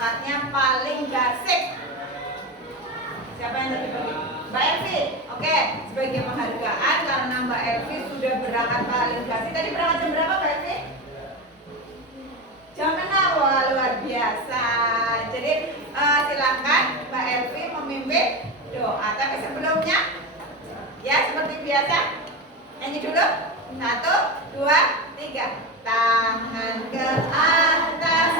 berangkatnya paling gasik. Siapa yang tadi bagi? Mbak Elvi. Oke, sebagai penghargaan karena Mbak Elvi sudah berangkat paling gasik. Tadi berangkat jam berapa Mbak Elvi? Jam 6. Wah, luar biasa. Jadi silakan Mbak Elvi memimpin doa. Tapi sebelumnya ya seperti biasa nyanyi dulu. 1, 2, 3. Tangan ke atas,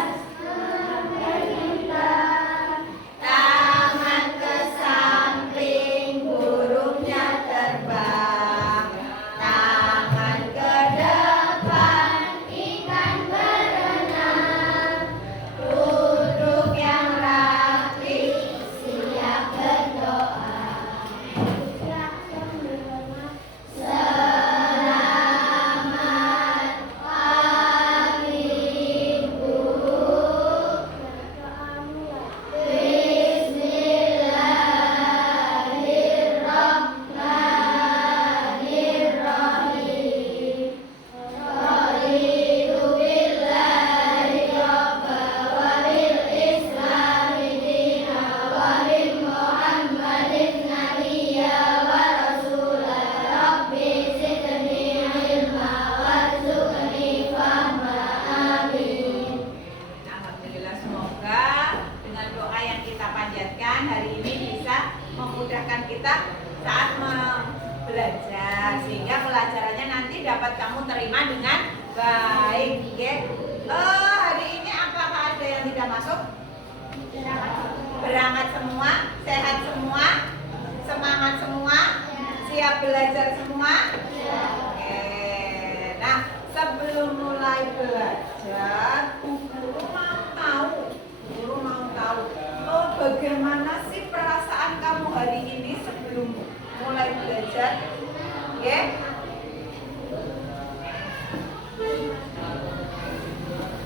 tangan ke samping, burungnya terbang. Tangan ke depan, ikan berenang. Duduk yang rapi, siap berdoa. Kita saat belajar sehingga pelajarannya nanti dapat kamu terima dengan baik, ya. Hari ini apakah ada yang tidak masuk? Berangkat semua, sehat semua, semangat semua, siap belajar semua. Oke. Nah, sebelum mulai belajar, guru mau tahu, bagaimana sih perasaan kamu hari ini sebelum mulai belajar, ya?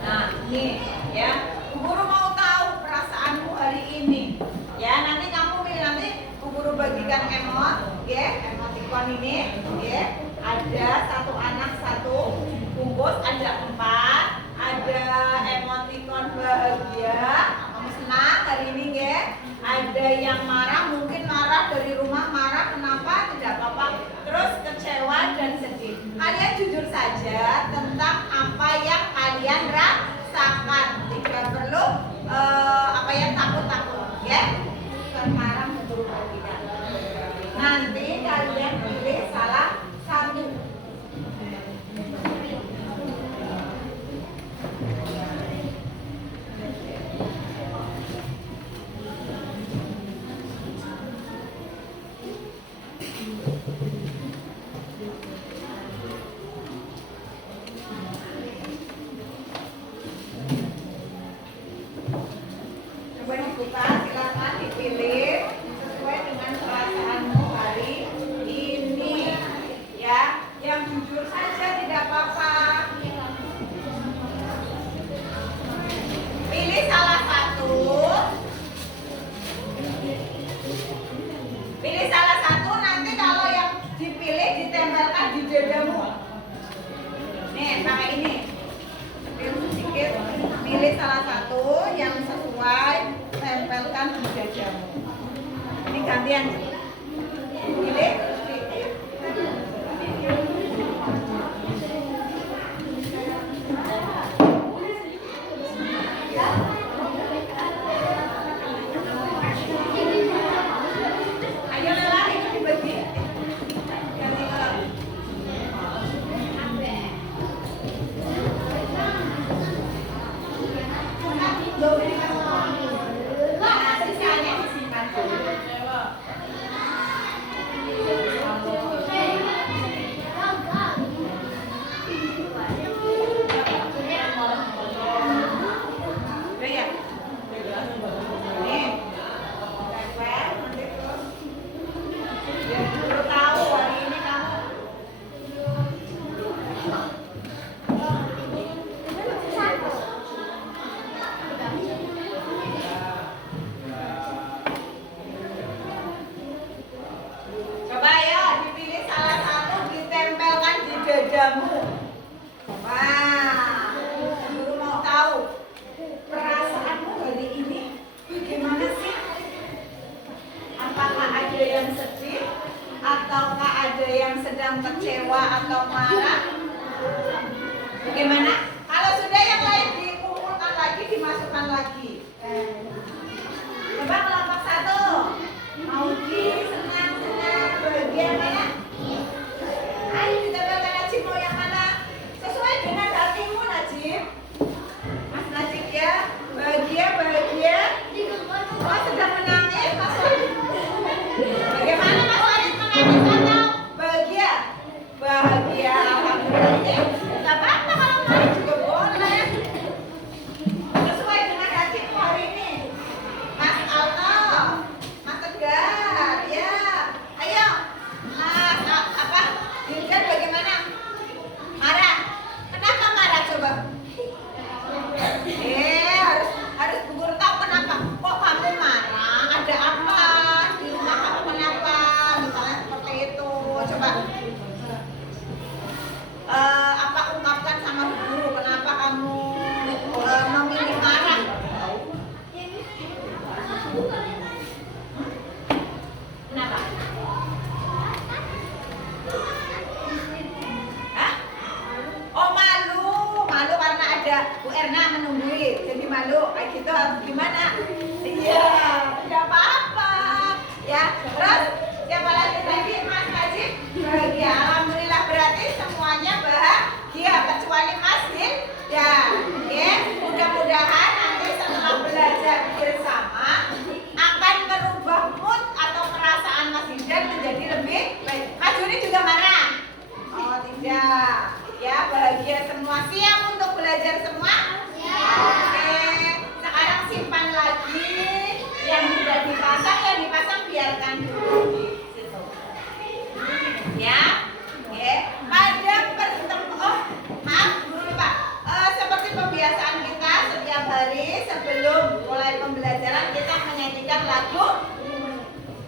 Nah, ini ya, guru mau tahu perasaanmu hari ini. Ya, nanti kamu nanti guru bagikan emot, ya, emoticon ini, ya. Ada satu anak satu bungkus, ada 4. Ada emoticon bahagia, kamu senang hari ini, ya. Ada yang marah, mungkin marah dari rumah, marah kenapa? Tidak apa-apa. Terus kecewa dan sedih. Kalian jujur saja tentang apa yang kalian rasakan. Tidak perlu apa yang takut-takut, ya. Sekarang guru bagikan. Nanti kalian pilih salah satu. Coba dibuka, silakan dipilih sesuai dengan perasaanmu hari ini, ya. Yang jujur saja tidak apa-apa. Pilih salah satu. Pilih salah satu, nanti kalau yang dipilih ditempelkan di dadamu. Nih, pakai ini. Sedikit, pilih salah satu yang sesuai, tempelkan di dadamu. Ini gantian. Pilih. Ayo lari dibagi. Nah, sisanya disimpan dulu. atau marah? Bagaimana? Kalau sudah yang lain dikumpulkan lagi, dimasukkan lagi. Coba kelompok 1. Mauki, senang, bahagia mana? Ayo kita belajar Najib mau yang mana? Sesuai dengan hatimu Najib. Mas Najib ya, bahagia. Oh sedang menangis Mas Walid. Bagaimana Mas Walid menangis atau bahagia? Bahagia, alhamdulillah. Gak apa-apa kalau menangis juga boleh. Sesuai dengan hatimu hari ini. Mas Alto, Mas Tegar, ya. Ayo, Mas Dirjan bagaimana? Marah? Kenapa marah coba? Harus Bu Guru tahu kenapa. Kok kamu marah? Ada apa? Di rumah kamu kenapa? Misalnya seperti itu. Coba. Ungkapkan sama Bu Guru kenapa kamu memilih marah? Kenapa? Hah? Oh malu karena ada Bu Erna menungguin, jadi malu kayak gitu. Gimana? Iya, tidak apa-apa. Ya, terus siapa lagi tadi? Mas Najib bahagia. Alhamdulillah berarti semuanya bahagia kecuali Mas Din. Ya, oke. Mudah-mudahan nanti setelah belajar bersama akan merubah mood atau perasaan Mas Dindan menjadi lebih baik. Mas Juni juga marah? Oh tidak. Ya bahagia semua. Siap untuk belajar semua? Ya. Oke. Sekarang simpan lagi yang sudah dipasang. Yang dipasang biarkan dulu di situ. Ya. Oke. Pada maaf Guru lupa. Seperti pembiasaan kita setiap hari sebelum mulai pembelajaran kita menyanyikan lagu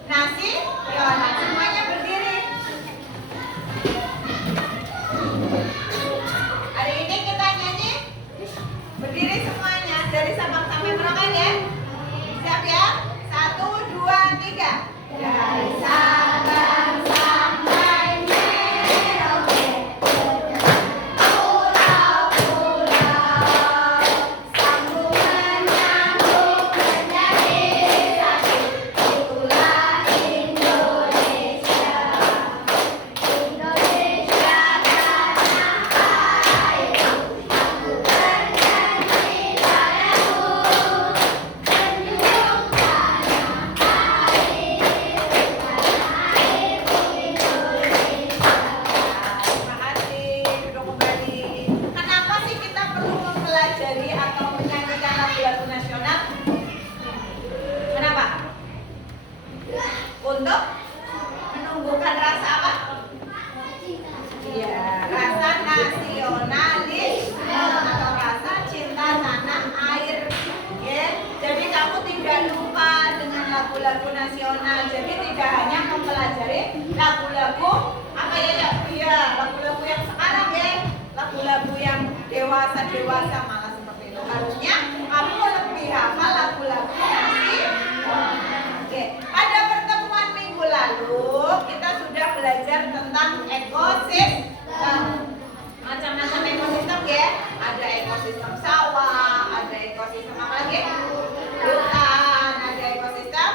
Nasional. Semuanya berdiri. Hari ini kita nyanyi berdiri semuanya dari Sabang sampai Merauke ya. Siap ya? 1, 2, 3. Dari Sabang sampai Merauke, pulau-pulau, sambung menyambung menjadi satu. Itulah Indonesia. Indonesia tanah airku, aku bernyanyi padamu, menjunjung tanah airku, Indonesia. Terima kasih, duduk kembali. Kenapa sih kita perlu mempelajari atau menyanyikan lagu-lagu nasional? Kenapa? Untuk menumbuhkan rasa apa? Iya, rasa nasionalisme atau rasa cinta tanah air. Ya, jadi kamu tidak lupa dengan lagu-lagu nasional. Jadi tidak hanya mempelajari lagu-lagu apa ya? Iya, lagu-lagu yang sekarang ya, lagu-lagu yang dewasa malah seperti itu. Harusnya kamu lebih hafal lagu-lagu nasional. Oke, pada pertemuan minggu lalu kita sudah belajar tentang ekosistem. Macam-macam ekosistem ya. Ada ekosistem sawah, ada ekosistem apa lagi? Hutan, ada ekosistem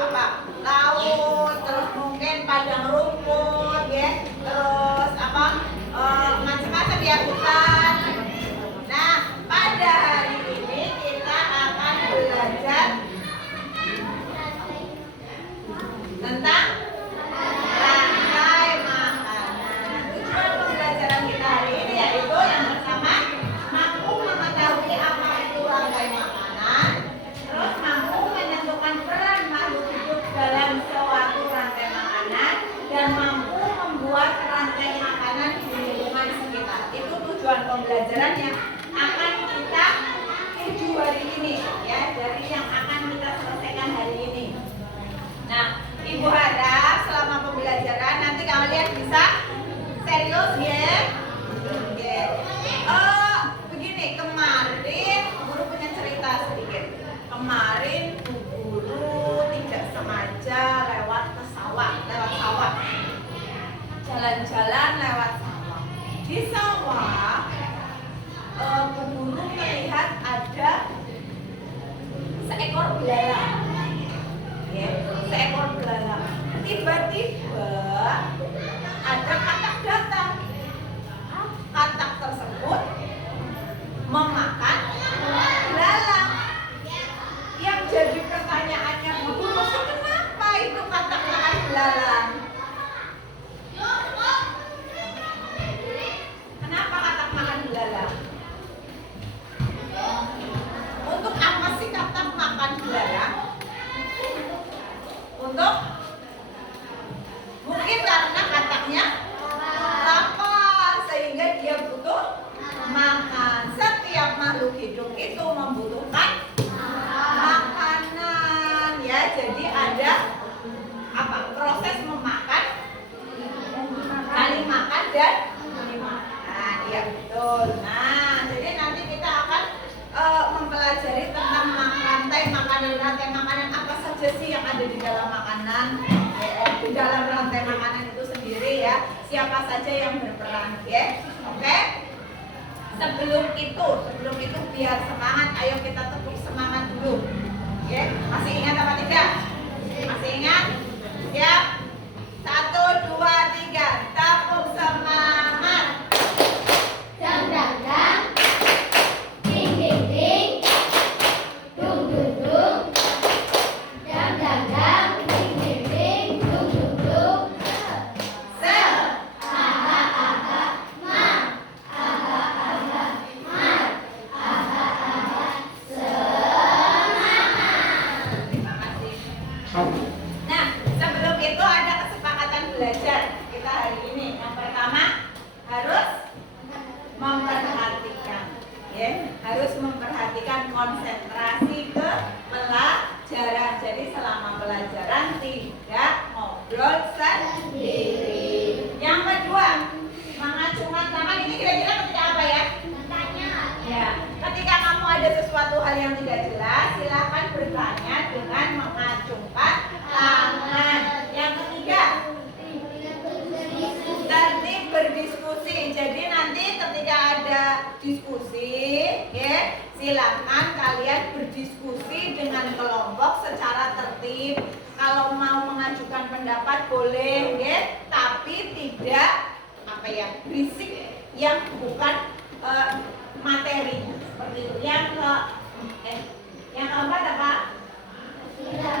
apa? Laut, terus mungkin padang rumput ya. Terus apa? Macam-macam ya hutan. Nah, pada itu membutuhkan makanan ya. Jadi ada apa? Proses memakan, saling makan dan dimakan. Ya betul. Nah, jadi nanti kita akan mempelajari tentang rantai makanan apa saja sih yang ada di dalam makanan, di dalam rantai makanan itu sendiri ya. Siapa saja yang berperan, ya? Oke? Sebelum itu biar semangat, ayo kita tepuk semangat dulu. Ya, masih ingat apa tidak? Masih ingat? Siap? 1, 2, 3, tepuk semangat. Dang dang dang, ding ding ding, dung dung dung. Dang dang dang, ding ding ding, dung dung dung. Se. Ha ha ha ha, ma. Ha ha ha ha, ma. Ha ha ha ha, semangat. Terima kasih. Nah, sebelum itu ada kesepakatan belajar kita hari ini. Yang pertama harus memperhatikan, ya, harus memperhatikan konsentrasi ke pelajaran. Jadi selama pelajaran tidak ngobrol sendiri. Yang kedua, mengacungkan tangan. Ini kira-kira ketika apa ya? Bertanya. Ya, ketika kamu ada sesuatu hal yang tidak jelas, silahkan bertanya dengan mengacungkan tangan. Yang ketiga, tertib berdiskusi. Jadi nanti ketika ada diskusi, ya, silakan kalian berdiskusi dengan kelompok secara tertib. Kalau mau mengajukan pendapat boleh, ya, tapi tidak apa ya, berisik yang bukan materi seperti itu. Yang keempat apa? Tidak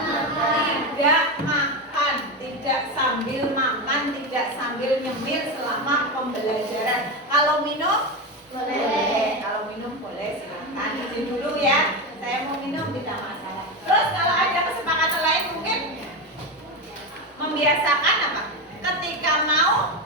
makan, tidak sambil makan, tidak sambil nyemil selama pembelajaran. Kalau minum boleh, kalau minum boleh, silahkan izin dulu ya. Saya mau minum tidak masalah. Terus kalau ada kesepakatan lain mungkin membiasakan apa? Ketika mau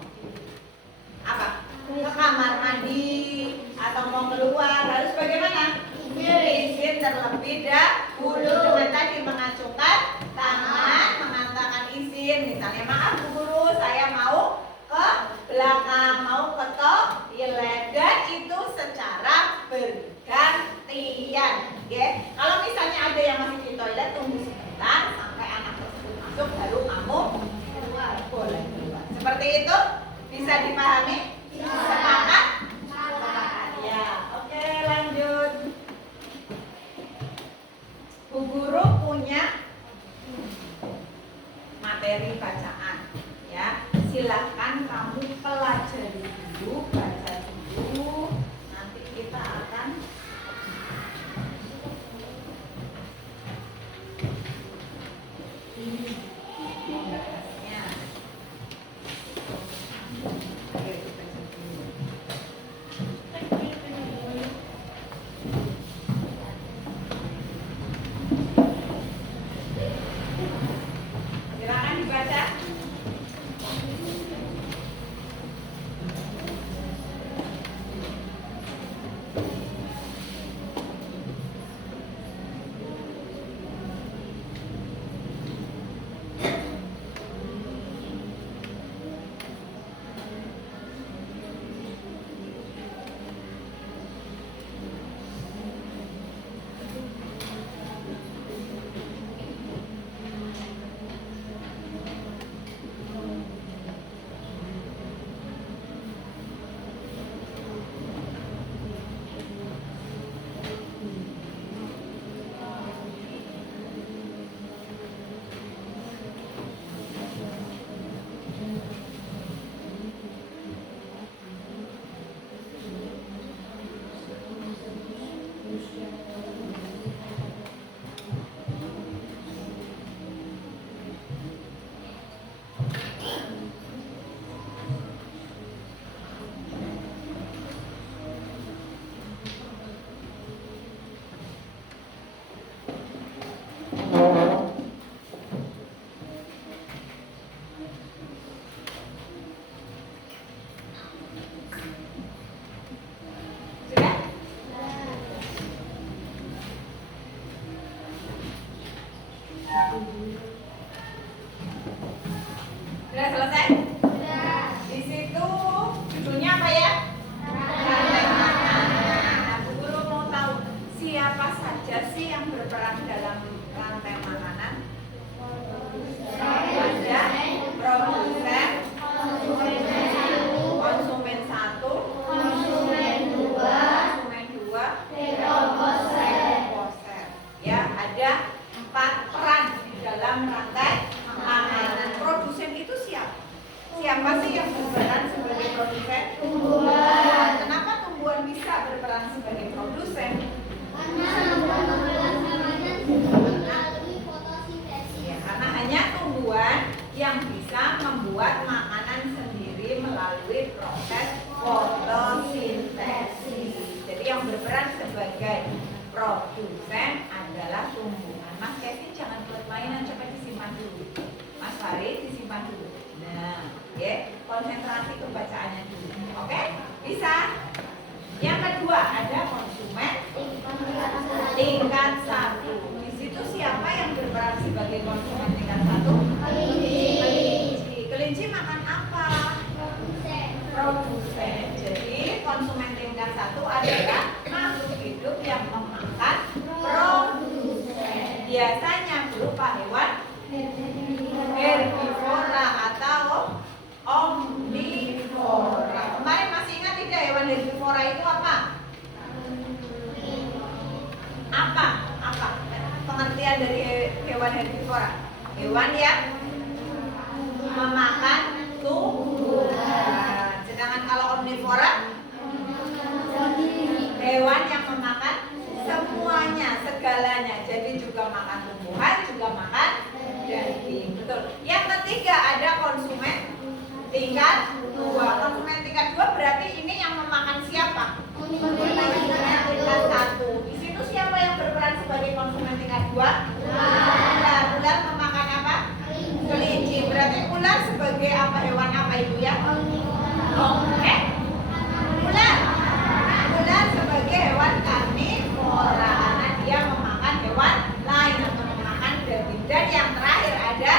apa? Ke kamar mandi atau mau keluar harus bagaimana? Izin terlebih dahulu dengan tadi mengacungkan tangan, mengatakan izin. Misalnya, maaf Bu Guru, saya mau ke belakang, mau ke toilet, dan itu secara bergantian. Ya. Kalau misalnya ada yang masih di toilet, tunggu sebentar sampai anak tersebut masuk, baru kamu keluar. Boleh keluar. Seperti itu bisa dipahami? Sepakat? Ya, oke, lanjut. Bu Guru punya materi bacaan, ya. Silahkan kamu pelajari dulu, baca dulu. Nanti kita akan ini. Oke, Sudah selesai? Di situ judulnya apa ya? Rantai makanan. Nah, Bu Guru mau tahu siapa saja sih yang berperan dalam rantai makanan? Ada produsen, konsumen satu, konsumen dua, proposer. Ya, ada 4 peran di dalam rantai makanan. Produsen itu siapa? Siapa sih yang berperan sebagai produsen? Tumbuhan. Kenapa tumbuhan bisa berperan sebagai produsen? Ya, karena hanya tumbuhan yang bisa membuat makanan sendiri melalui proses fotosintesis. Jadi yang berperan sebagai produsen adalah tumbuhan. Mas Kevin jangan buat mainan, coba disimpan dulu. Mas Farid disimpan dulu. Nah, ya, konsentrasi ke bacaannya dulu. Oke? Bisa? Yang kedua ada konsumen tingkat 1. Di situ siapa yang berperan sebagai konsumen tingkat 1? Kelinci. Kelinci makan apa? Produsen. Jadi konsumen tingkat 1 adalah makhluk hidup yang memakan produsen. Biasanya berupa hewan herbivora atau omnivora. Kemarin masih ingat tidak hewan herbivora itu apa? Apa? Pengertian dari hewan herbivora? Hewan yang memakan tumbuhan. Sedangkan kalau omnivora, hewan yang memakan semuanya, segalanya. Jadi juga makan tumbuhan, juga makan daging. Betul. Yang ketiga ada konsumen tingkat 2. Konsumen tingkat 2 berarti ini yang memakan siapa? Konsumen tingkat 1. Di situ siapa yang berperan sebagai konsumen tingkat 2? Ular. Ular memakan apa? Kelinci. Berarti ular sebagai apa, hewan apa itu ya? Oke. Ular sebagai hewan karnivora karena dia memakan hewan lain atau memakan daging. Dan yang terakhir ada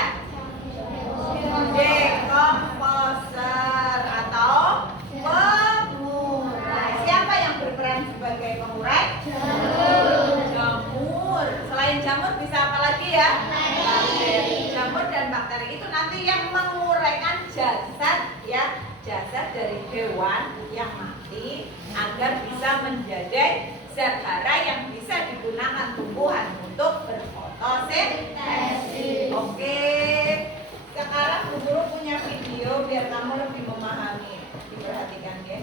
decomposer atau pengurai. Siapa yang berperan sebagai pengurai? Jamur. Selain jamur bisa apa lagi ya? Bakteri. Jamur dan bakteri itu nanti yang menguraikan jasad ya, jasad dari hewan yang mati agar bisa menjadi zat hara yang bisa digunakan tumbuhan untuk berfotosintesis. Oke. Sekarang Bu Guru punya video biar kamu lebih memahami. Diperhatikan ya.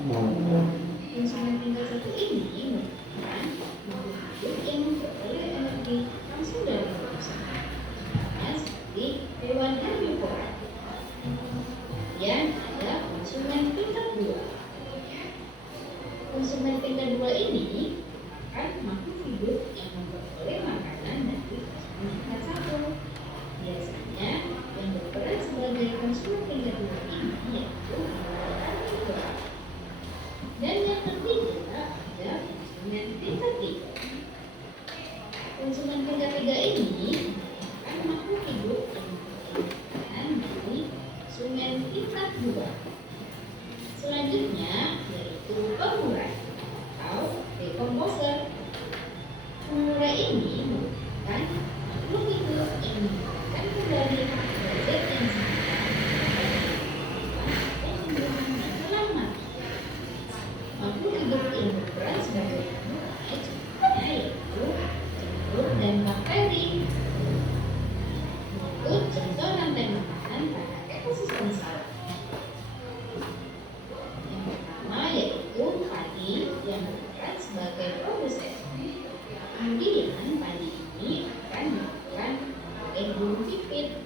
Konsumen tingkat 1 ini merupakan makhluk hidup yang memperoleh energi langsung dari perusahaan, seperti hewan herbivora. Kemudian ada konsumen tingkat 2. Konsumen tingkat 2 ini merupakan makhluk hidup yang memperoleh makanan dari konsumen tingkat 1. Biasanya yang berperan sebagai konsumen tingkat 2 ini yaitu hewan herbivora. Dan yang ketiga ada konsumen tingkat 3. Konsumen tingkat 3 ini merupakan makhluk hidup yang memperoleh makanan dari konsumen tingkat 2. Selanjutnya yaitu pengurai atau decomposer. Pengurai ini merupakan makhluk hidup yang mengembalikan kembali zat yang sama dan menghilangkan selang mati. Makhluk hidup yang berperan sebagai pengurai contohnya yaitu jamur dan bakteri. Berikut contoh rantai makanan pada ekosistem sawah. Yang pertama yaitu padi yang berperan sebagai produsen. Kemudian padi ini akan dilakukan oleh burung pipit.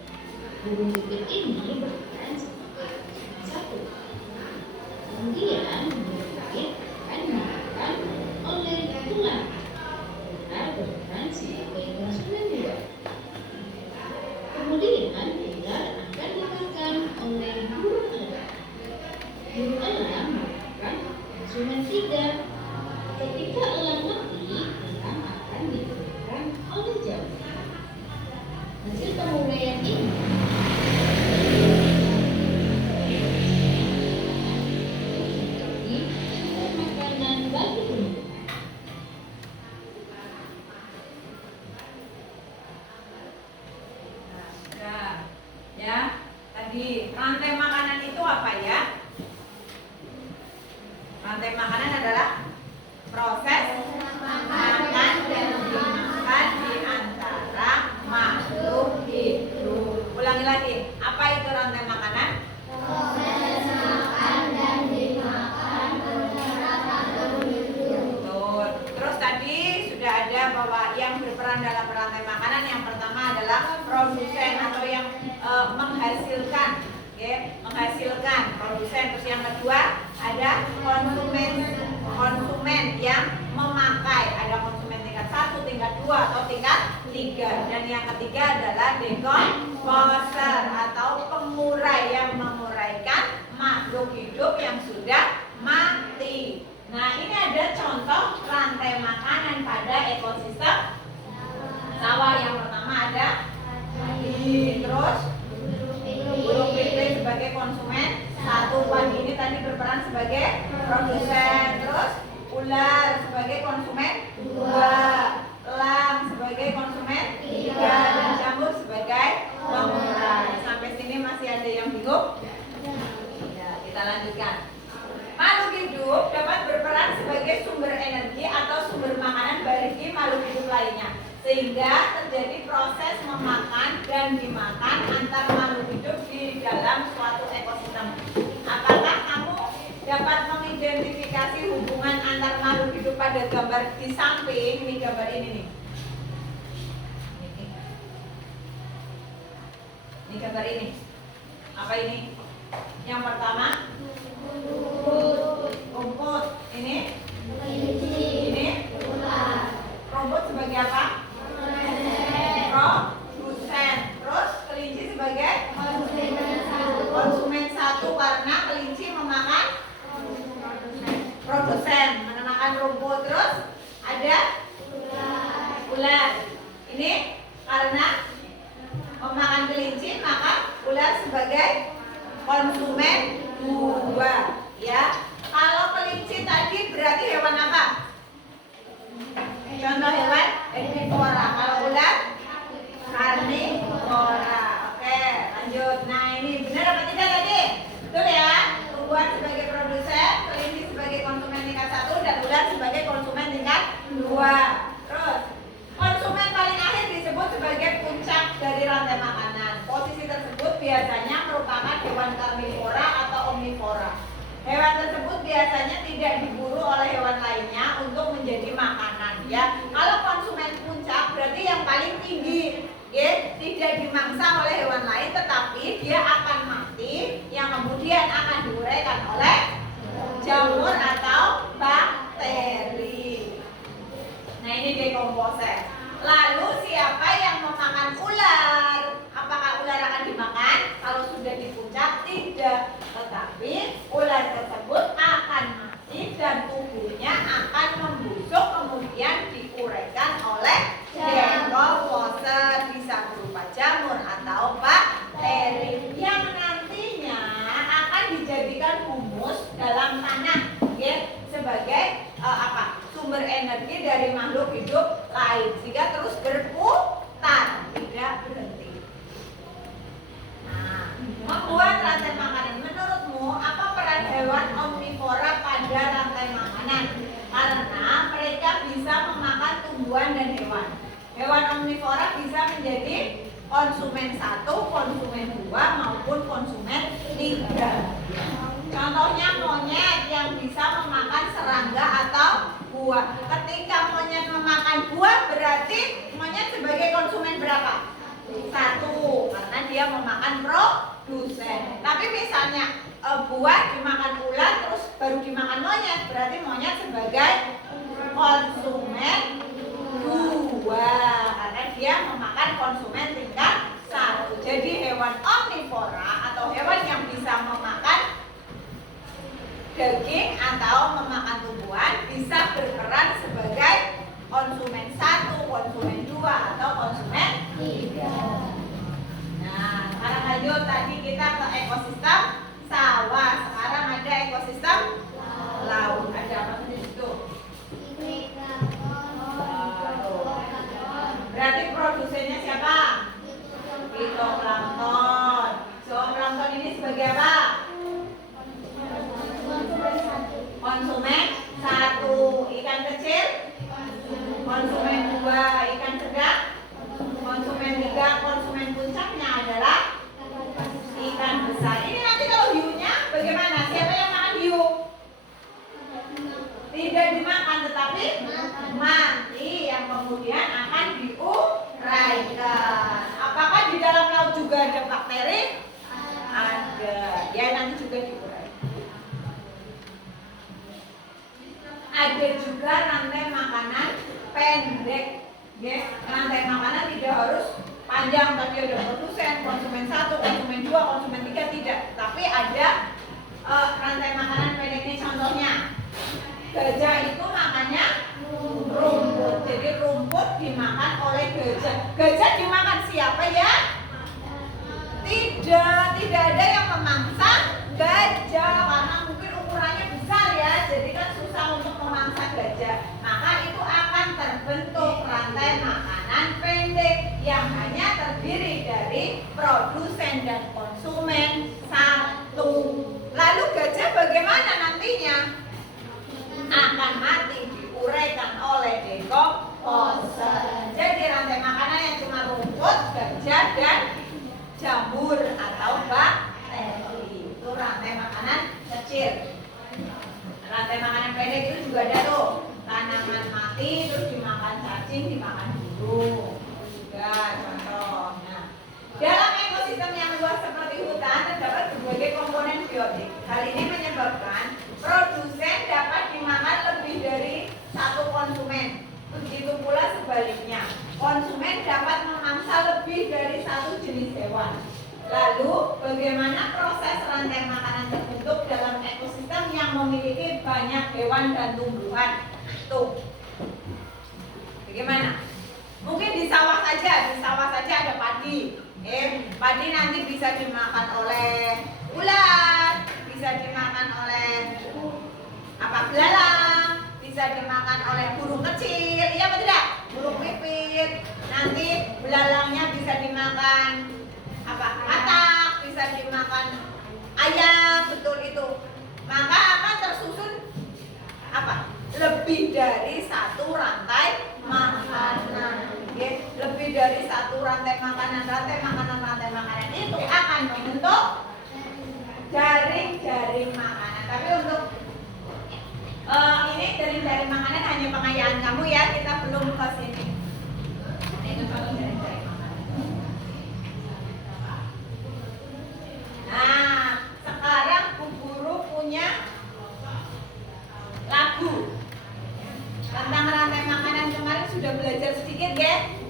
Burung pipit ini berperan sebagai konsumen 1. Kemudian burung pipit akan dilakukan oleh ular. Ular berperan sebagai konsumen 2. Kemudian ular akan dimakan oleh burung elang. Burung elang merupakan konsumen 3. Ketika elang mati, elang akan diberikan oleh jamur. Hasil penguraian ini menjadi sumber makanan bagi tumbuhan. Nah, ya, tadi rantai makanan itu apa ya? Rantai makanan adalah proses makan dan dimakan di antara makhluk hidup. Ulangi lagi, apa itu rantai makanan? Proses makan dan dimakan antara makhluk hidup. Betul. Terus tadi sudah ada bahwa yang berperan dalam rantai makanan yang pertama adalah produsen atau yang menghasilkan, menghasilkan produsen. Terus yang kedua ada konsumen yang memakai, ada konsumen tingkat 1, tingkat 2 atau tingkat 3. Dan yang ketiga adalah decomposer atau pengurai yang menguraikan makhluk hidup yang sudah mati. Nah, ini ada contoh rantai makanan pada ekosistem sawah. Yang pertama ada padi, terus burung pipit sebagai konsumen 1. Padi ini tadi berperan sebagai produsen, terus ular sebagai konsumen 2, elang sebagai konsumen 3, dan jamur sebagai pengurai. Sampai sini masih ada yang bingung? Ya, kita lanjutkan. Makhluk hidup dapat berperan sebagai sumber energi atau sumber makanan bagi makhluk hidup lainnya, sehingga terjadi proses memakan dan dimakan antar makhluk hidup di dalam suatu ekosistem. Apakah kamu dapat mengidentifikasi hubungan antar makhluk hidup pada gambar di samping? Ini gambar ini nih. Ini gambar ini. Apa ini? Yang pertama rumput. Ini rumput sebagai apa? Produsen. Terus kelinci sebagai konsumen 1 karena kelinci memakan produsen, menemakan rumput. Terus ada ular. Ini karena memakan kelinci maka ular sebagai konsumen 2. biasanya tidak diburu oleh hewan lainnya untuk menjadi makanan ya. Kalau konsumen puncak berarti yang paling tinggi ya, tidak dimangsa oleh hewan lain tetapi dia akan mati yang kemudian akan diuraikan oleh jamur atau bakteri. Nah, ini dekomposer. Lalu siapa yang memakan ular? Apakah ular akan dimakan? Kalau sudah di puncak tidak, tetapi ular tersebut akan mati dan tubuhnya akan membusuk kemudian diuraikan oleh dekomposer, bisa berupa jamur atau bakteri yang nantinya akan dijadikan humus dalam tanah ya, sebagai sumber energi dari makhluk hidup lain sehingga terus berputar tidak berhenti. Nah, membuat rantai makanan, menurutmu apa peran hewan omnivora pada rantai makanan? Karena mereka bisa memakan tumbuhan dan hewan. Hewan omnivora bisa menjadi konsumen 1, konsumen 2 maupun konsumen 3. Contohnya monyet yang bisa memakan serangga atau buah. Ketika monyet memakan buah berarti monyet sebagai konsumen berapa? 1, karena dia memakan produsen. Tapi misalnya buah dimakan ular terus baru dimakan monyet, berarti monyet sebagai konsumen 2 karena dia memakan konsumen tingkat 1. Jadi hewan omnivora atau hewan yang bisa memakan daging atau memakan tumbuhan bisa berperan sebagai konsumen 1, konsumen 2 atau konsumen 3. Nah, sekarang lanjut, tadi kita ke ekosistem sawah, sekarang ada ekosistem laut. Ada apa di situ? Berarti produsennya siapa? Fitoplankton. Zooplankton ini sebagai apa? Konsumen 1, ikan kecil. Konsumen 2, ikan sedang. Konsumen 3, konsumen puncaknya adalah ikan besar. Ini nanti kalau hiunya bagaimana? Siapa yang makan hiu? Tidak dimakan tetapi mati yang kemudian akan diuraikan. Apakah di dalam laut juga ada bakteri? Ada. Ya, nanti juga diuraikan. Ada juga rantai makanan pendek. Ya, rantai makanan tidak harus panjang, tapi ada produsen, konsumen 1, konsumen 2, konsumen 3 tidak. Tapi ada rantai makanan pendeknya, contohnya gajah itu makannya rumput. Jadi rumput dimakan oleh gajah. Gajah dimakan siapa ya? Tidak ada yang memangsa gajah karena mungkin ukurannya besar ya, jadi kan susah untuk memangsa gajah. Maka itu akan terbentuk rantai makanan pendek yang hanya terdiri dari produsen dan konsumen 1. Lalu gajah bagaimana nantinya? Akan mati diuraikan oleh dekomposer. Jadi rantai makanan yang cuma rumput, gajah dan jamur atau bakteri itu rantai makanan kecil. Rantai makanan pendek itu juga ada tuh, tanaman mati terus dimakan cacing, dimakan burung juga contoh. Nah, dalam ekosistem yang luas seperti hutan terdapat berbagai komponen biotik. Hal ini menyebabkan produsen dapat dimakan lebih dari 1 konsumen. Begitu pula sebaliknya, konsumen dapat memangsa lebih dari 1 jenis hewan. Lalu, bagaimana proses rantai makanan terbentuk dalam ekosistem yang memiliki banyak hewan dan tumbuhan? Tuh, bagaimana? Mungkin di sawah saja ada padi. Padi nanti bisa dimakan oleh ular, bisa dimakan oleh belalang, bisa dimakan oleh burung kecil, iya apa tidak? Burung pipit. Nanti belalangnya bisa dimakan katak, bisa dimakan ayam, betul itu. Maka akan tersusun lebih dari 1 rantai makanan. Lebih dari 1 rantai makanan itu akan membentuk jaring-jaring makanan. Tapi untuk pengayaan kamu ya, kita belum ke sini. Nah, sekarang Bu Guru punya lagu tentang rantai makanan. Kemarin sudah belajar sedikit ya.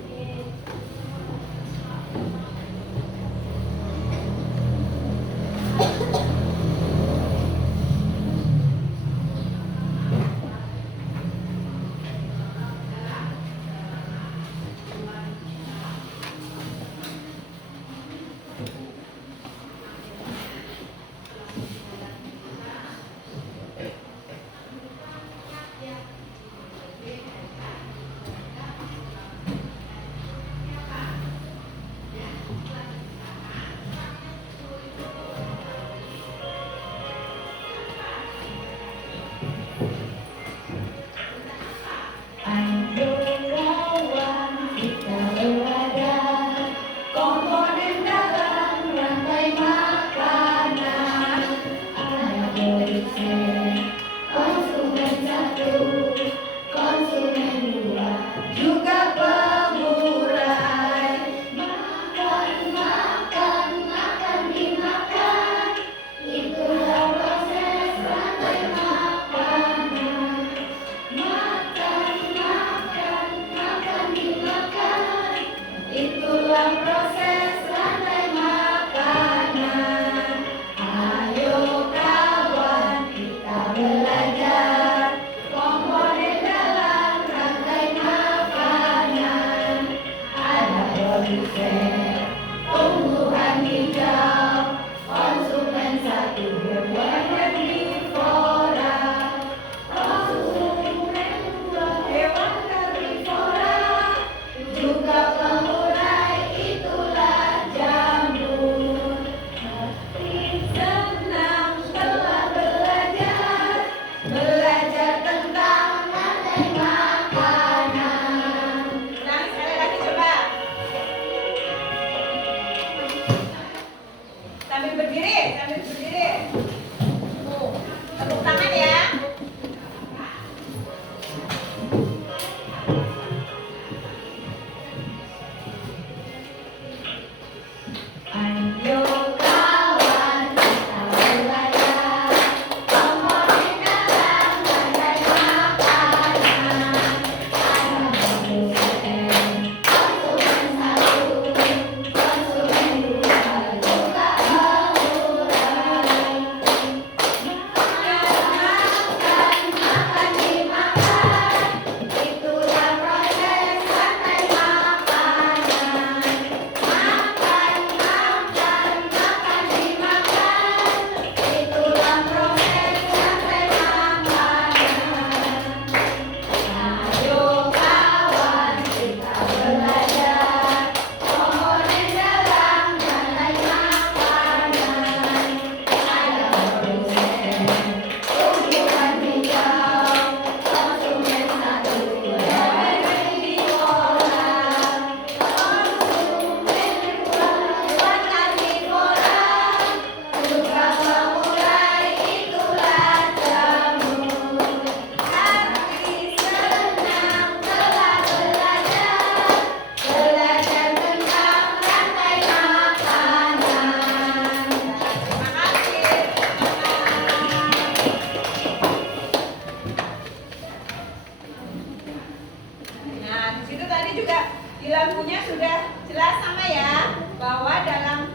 Di lagunya sudah jelas sama ya, bahwa dalam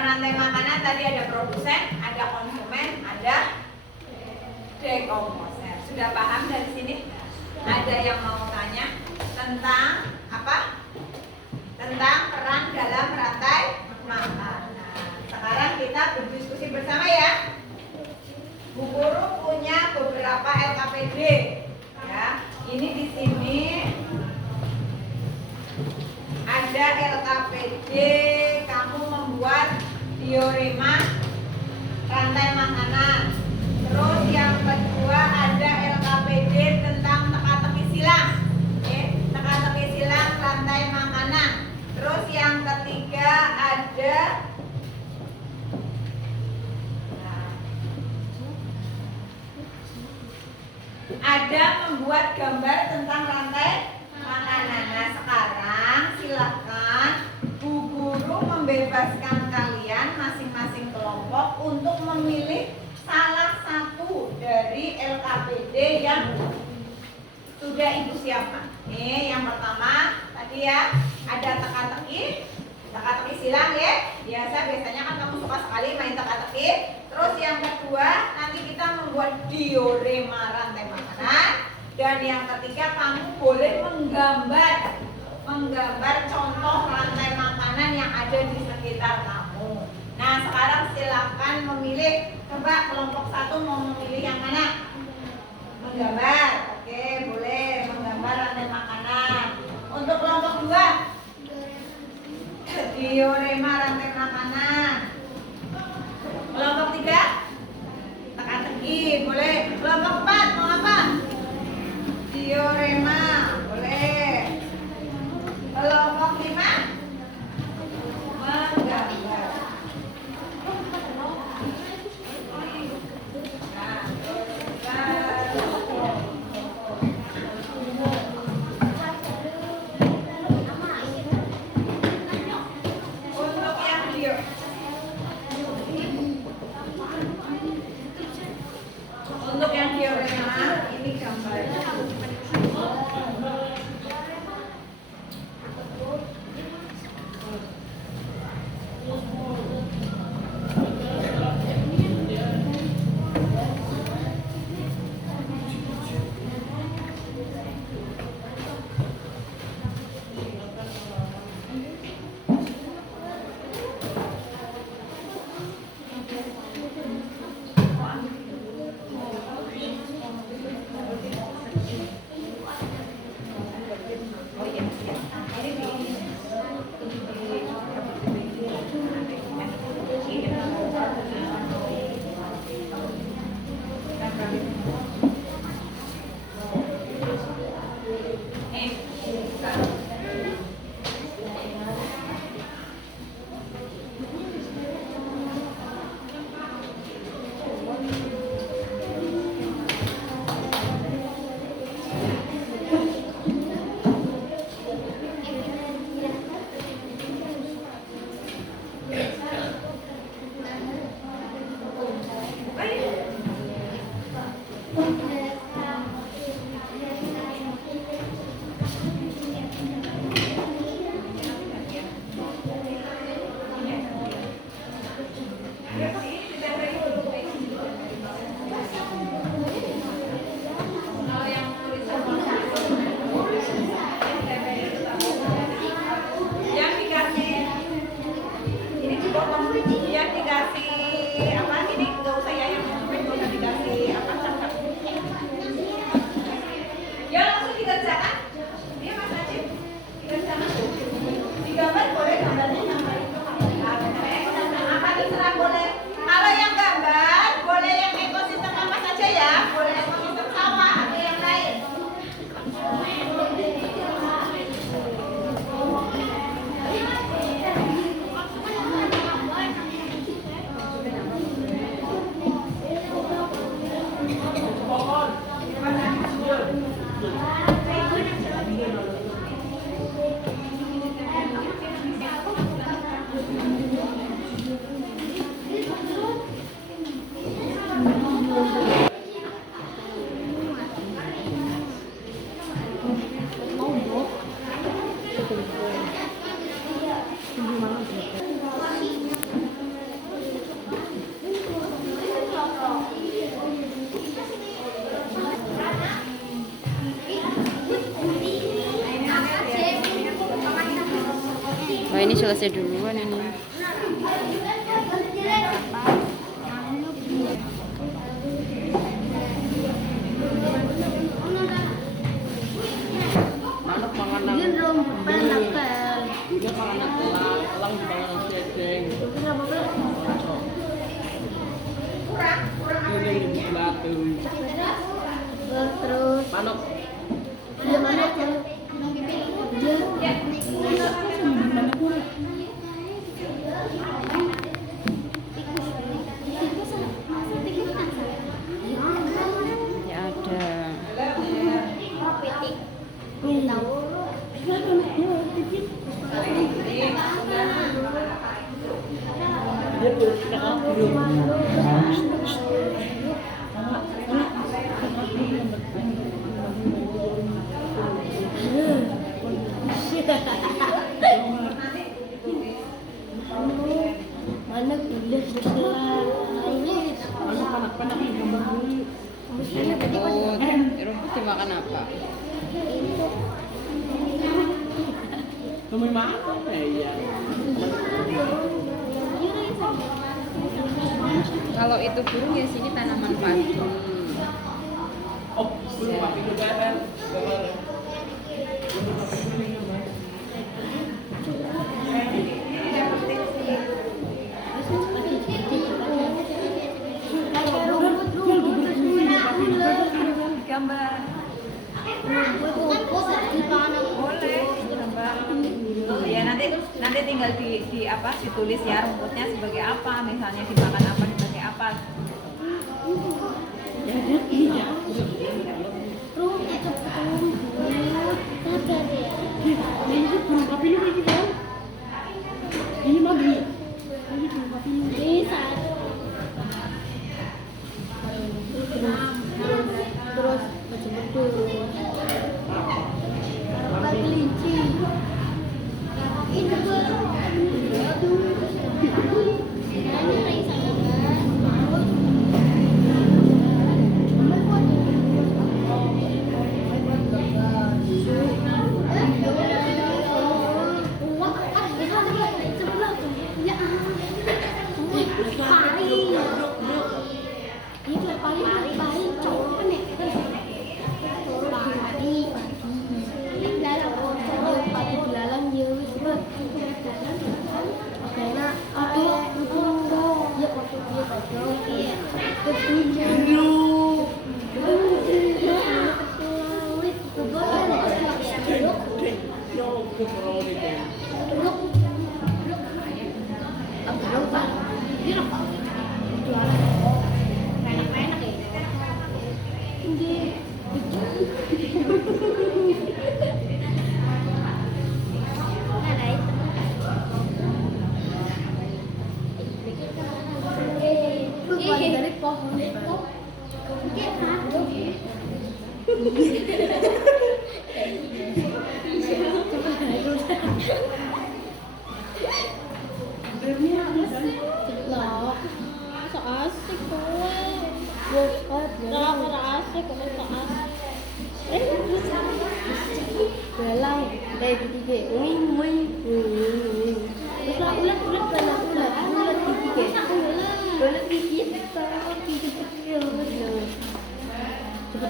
rantai makanan tadi ada produsen, ada konsumen, ada dekomposer. Sudah paham dari sini? Ada yang mau tanya tentang apa? Tentang peran dalam rantai makanan. Sekarang kita berdiskusi bersama ya. Bu Guru punya beberapa LKPD. Ya, ini di sini ada LKPD. Kamu membuat diorema rantai makanan. Terus yang kedua ada LKPD tentang ada membuat gambar tentang rantai makanan. Nah, sekarang silakan Bu Guru membebaskan kalian masing-masing kelompok untuk memilih salah satu dari LKPD yang sudah Ibu siapkan. Nih, yang pertama tadi ya, ada teka-teki silang ya. Biasanya kan kamu suka sekali main teka-teki. Terus yang kedua, nanti kita membuat diorema rantai makanan. Dan yang ketiga, kamu boleh menggambar contoh rantai makanan yang ada di sekitar kamu. Nah, sekarang silakan memilih. Coba kelompok 1 mau memilih yang mana? Menggambar. Oke, boleh menggambar rantai makanan. Untuk kelompok 2, diorema rantai makanan. Kelompok 3, teka-teki, boleh. Kelompok 4 mau apa? Diorema, boleh. Kelompok 5, menggambar. Untuk yang diorema, ini gambarnya. Wah, ini selesai duluan ini. Terus Manuk. dia mana tuh? Dia Ya ada. makan apa? Kamu makan ya? Kalau itu burung ya sini tanaman padi. Oh, belum pakai lebaran. Gambar. Boleh gambar. Ya nanti tinggal di apa ditulis ya rumputnya sebagai apa, misalnya dimakan apa sebagai apa. Ini magi. Terus kelinci itu dari pohon itu. Lah, so asik kowe. Ora asik kok so asik. Belang kayak gitu wing wing. Terus ulat ulat gigi kayak. Ulat gigi gigi kecil. Coba.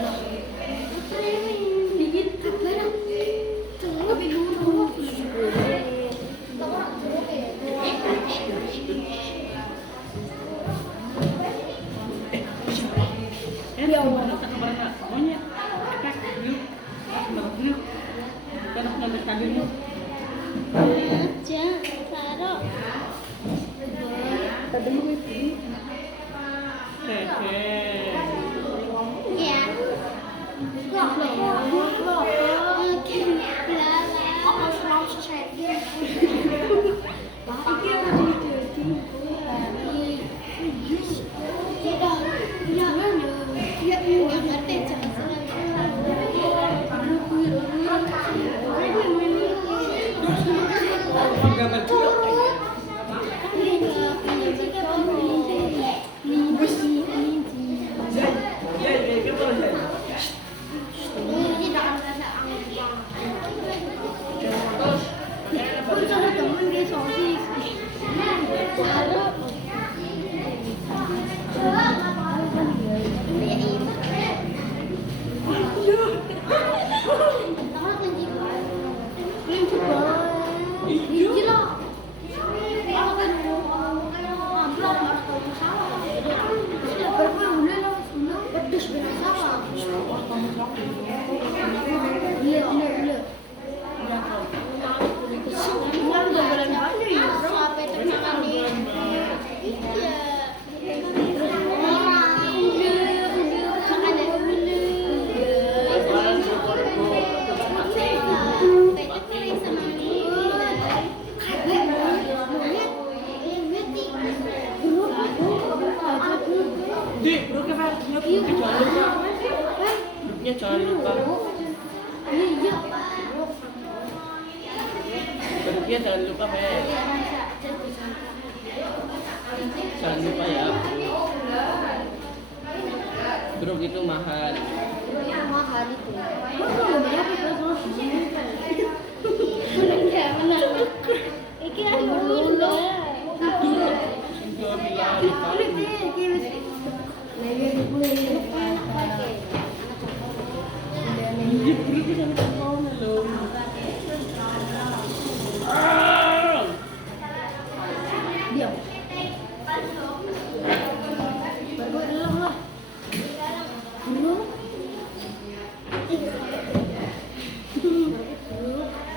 Gigi belang. Coba dulu. Aja, taruh. Ya. Apa selalu selesai? Jangan lupa. Iya. Berikutnya jangan lupa jangan lupa ya. Truk itu mahal. mahal itu. Iya, benar. Iki anu lho. Sudah bilang Iya, pergi sama kau loh. Diam. Berbuat lah. Dulu.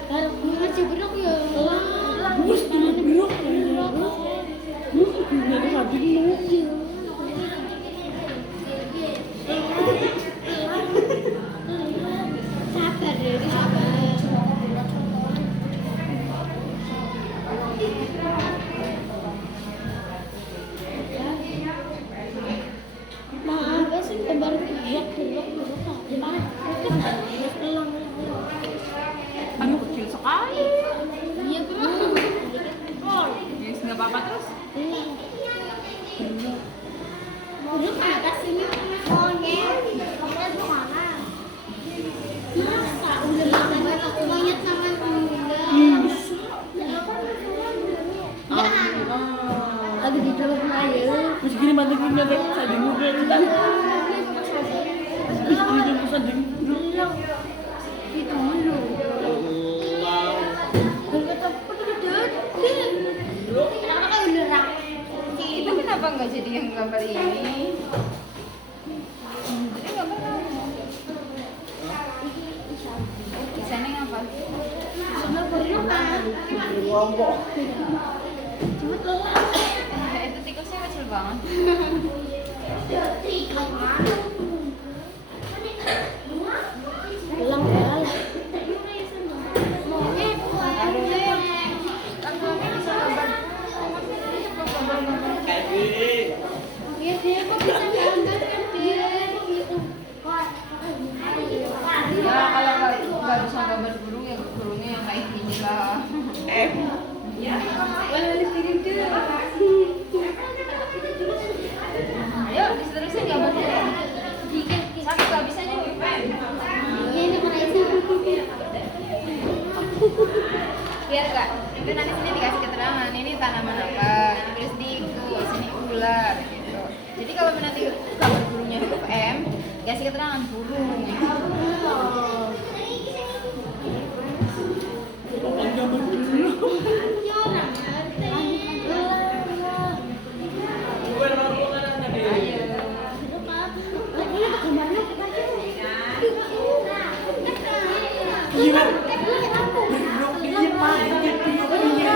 Kalau ngaji berok ya. Bus dulu biok. Lu udah tadi lu. Sabar deh, sabar. Apa sih baru biak gimana? Aduh kecil sekali. Iya benar. Yes, nggak apa-apa terus. Dulu ke atas sini monyet, monyet mana? Masa udah makan monyet sama lagi di dalam air. Terus gini mantu punya kayak sading muda kita. Terus gini yang sading. Belum. Itu dulu. Wow. Kenapa kan beneran? Itu kenapa nggak jadi yang gambar ini? Jadi gambar kamu. Desainnya apa? Sama beneran. Ngomong. Cuma telat. Itu tikusnya kecil banget. Ulang ya. Monyet. Kan kamu bisa gambar. Kevin. Ya dia kok bisa gambar kan dia gitu. Ya kalau nggak bisa gambar burung ya burungnya yang kayak gini lah. Ayo diterusin gambarnya. Satu nggak bisanya pen. Ini Lihat kak, itu nanti sini dikasih keterangan ini tanaman apa, terus tikus, ini ular gitu. Jadi kalau nanti gambar burungnya huruf M, dikasih keterangan burung. Papan gambar dulu. Gue nongol kan tadi. Gila. Biok dikit mah, dikit biok ini.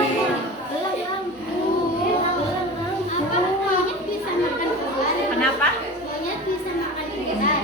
Kenapa? Monyet bisa makan ikan.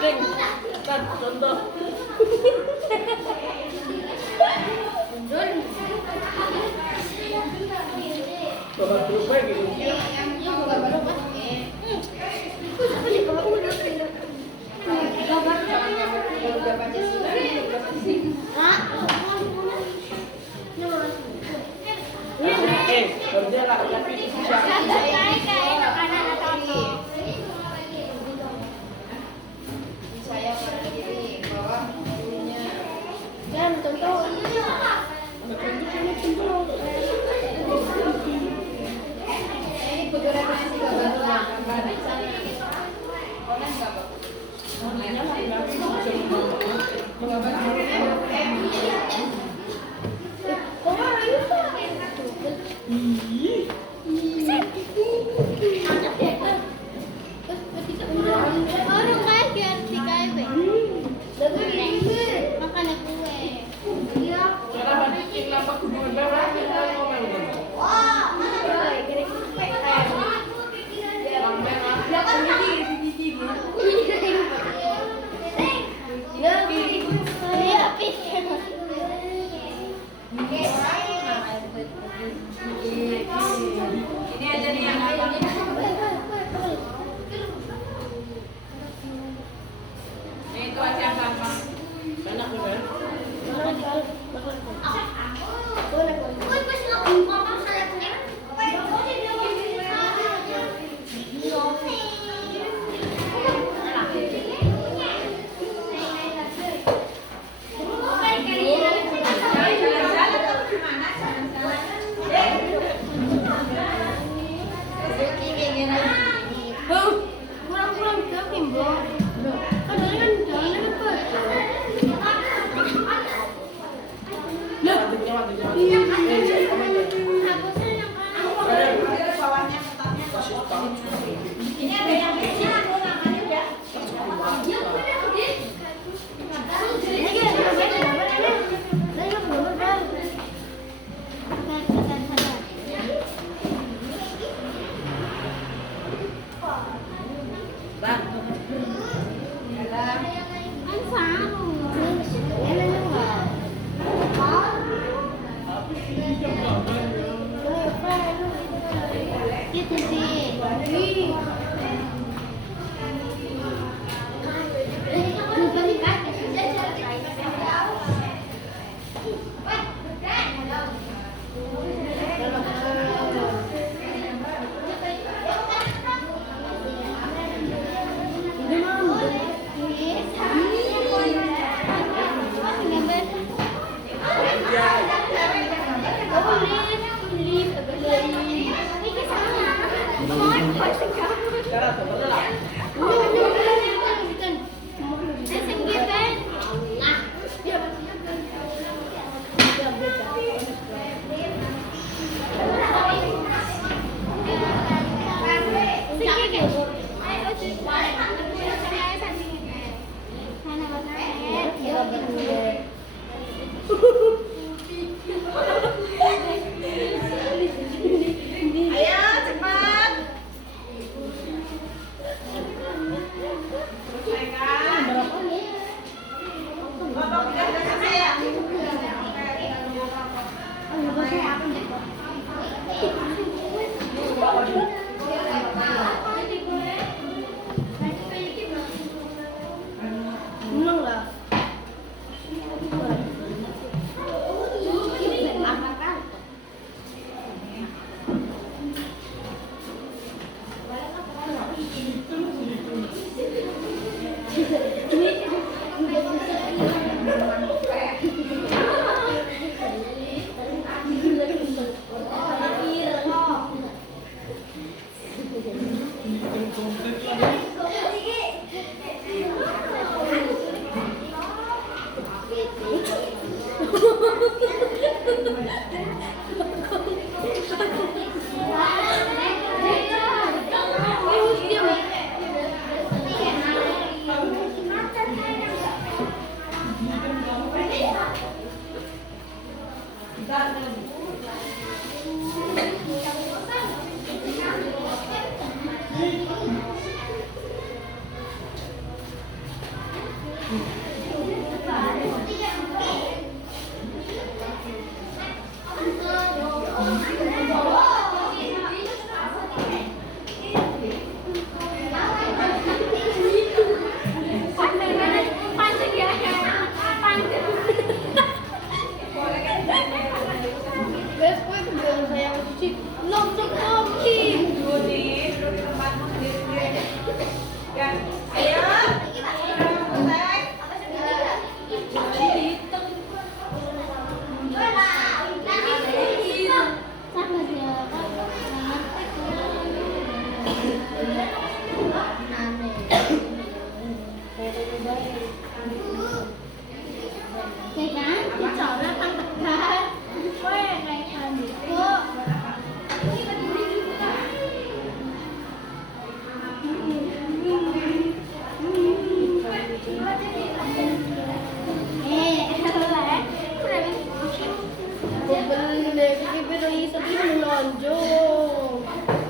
Ceng. Kan contoh. Babak grup baik gitu. Yang mau gambar apa? Garuda Pancasila, Garuda Pancasila. Kerja lah, tapi susah. Saya kanan kiri, bawah gurunya. Dan contoh Ini butuh referensi gambar lah, gambar di sana. Online nggak bagus. Gambar gurunya. orang kaget si KW. Makan kue. Kenapa hubungan bapak kita ngomong? Ini aja nih yang gampang. Itu aja yang gampang. Enak nih, Ben. Jalan-jalan kamu gimana? Kurang-kurang gavin, Bro. Padahal kan jalannya cepet. Ada bawahnya ketatnya. Ini ada yang kecil, aku namanya udah. Itu sih. Ayo cepat. Selesaikan. Bapak udah selesai ya? Kể cả chị trỏ ra tăng tập cả quê ngày thành phố.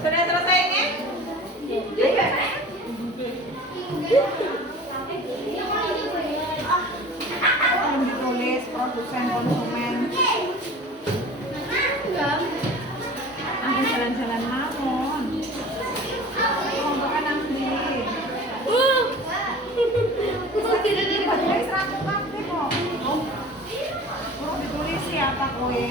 Sudah selesai ini? Belum ditulis produsen konsumen. Aku jalan-jalan namun. Ngomongkan nanti. Baterai seratus kabeh kok. Belum ditulis siapa kowe?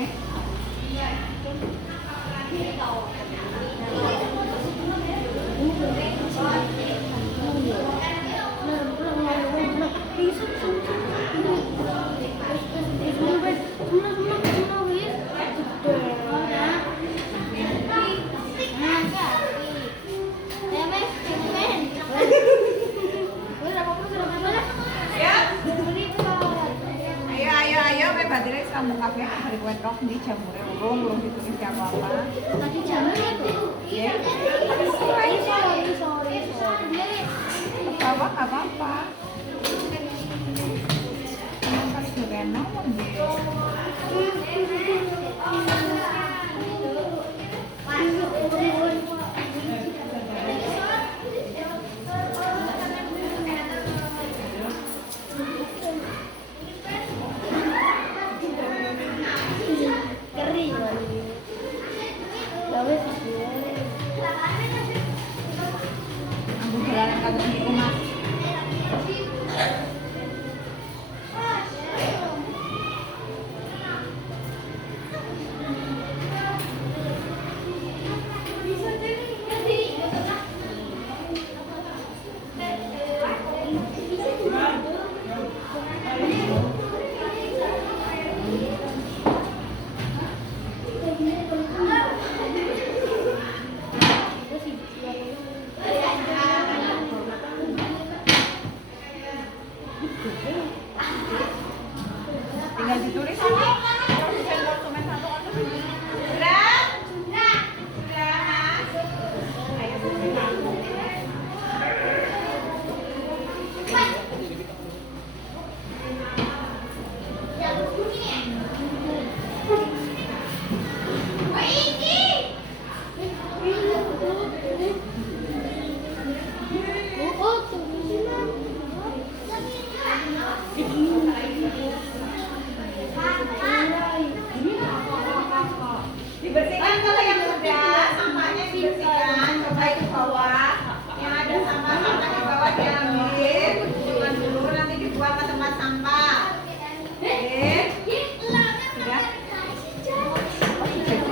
Ayo, baterai sambung kabeh hari wetok di jamure urung ditulis apa-apa. Tadi jamur itu. Ya. Sorry. Apa-apa. Emang kali juga naon dia. Aku jalan kagak di rumah. Tinggal ditulis aja. Produsen konsumen satu konsumen. Sudah? Dibersihkan kalau yang sudah, sampahnya dibersihkan, coba itu bawah. Yang ada sampah-sampah di bawah diambil, buang dulu nanti dibuang ke tempat sampah. Oke. Sudah? Kenapa? Sudah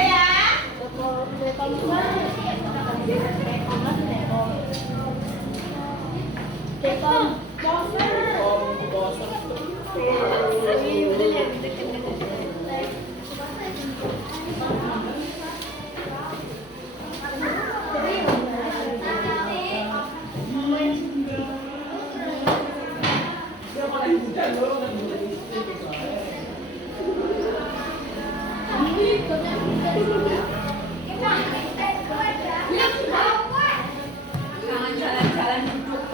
ya? Jangan jalan-jalan duduk.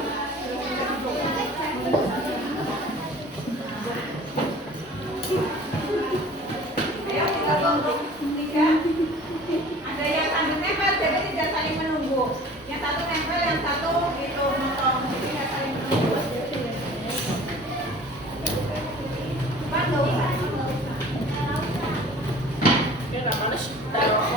Ayo kita tuntut tiga. Ada yang sambil nempel, jadi tidak saling menunggu. Yang satu nempel, yang satu itu motong. Jadi tidak saling menunggu. Bantu.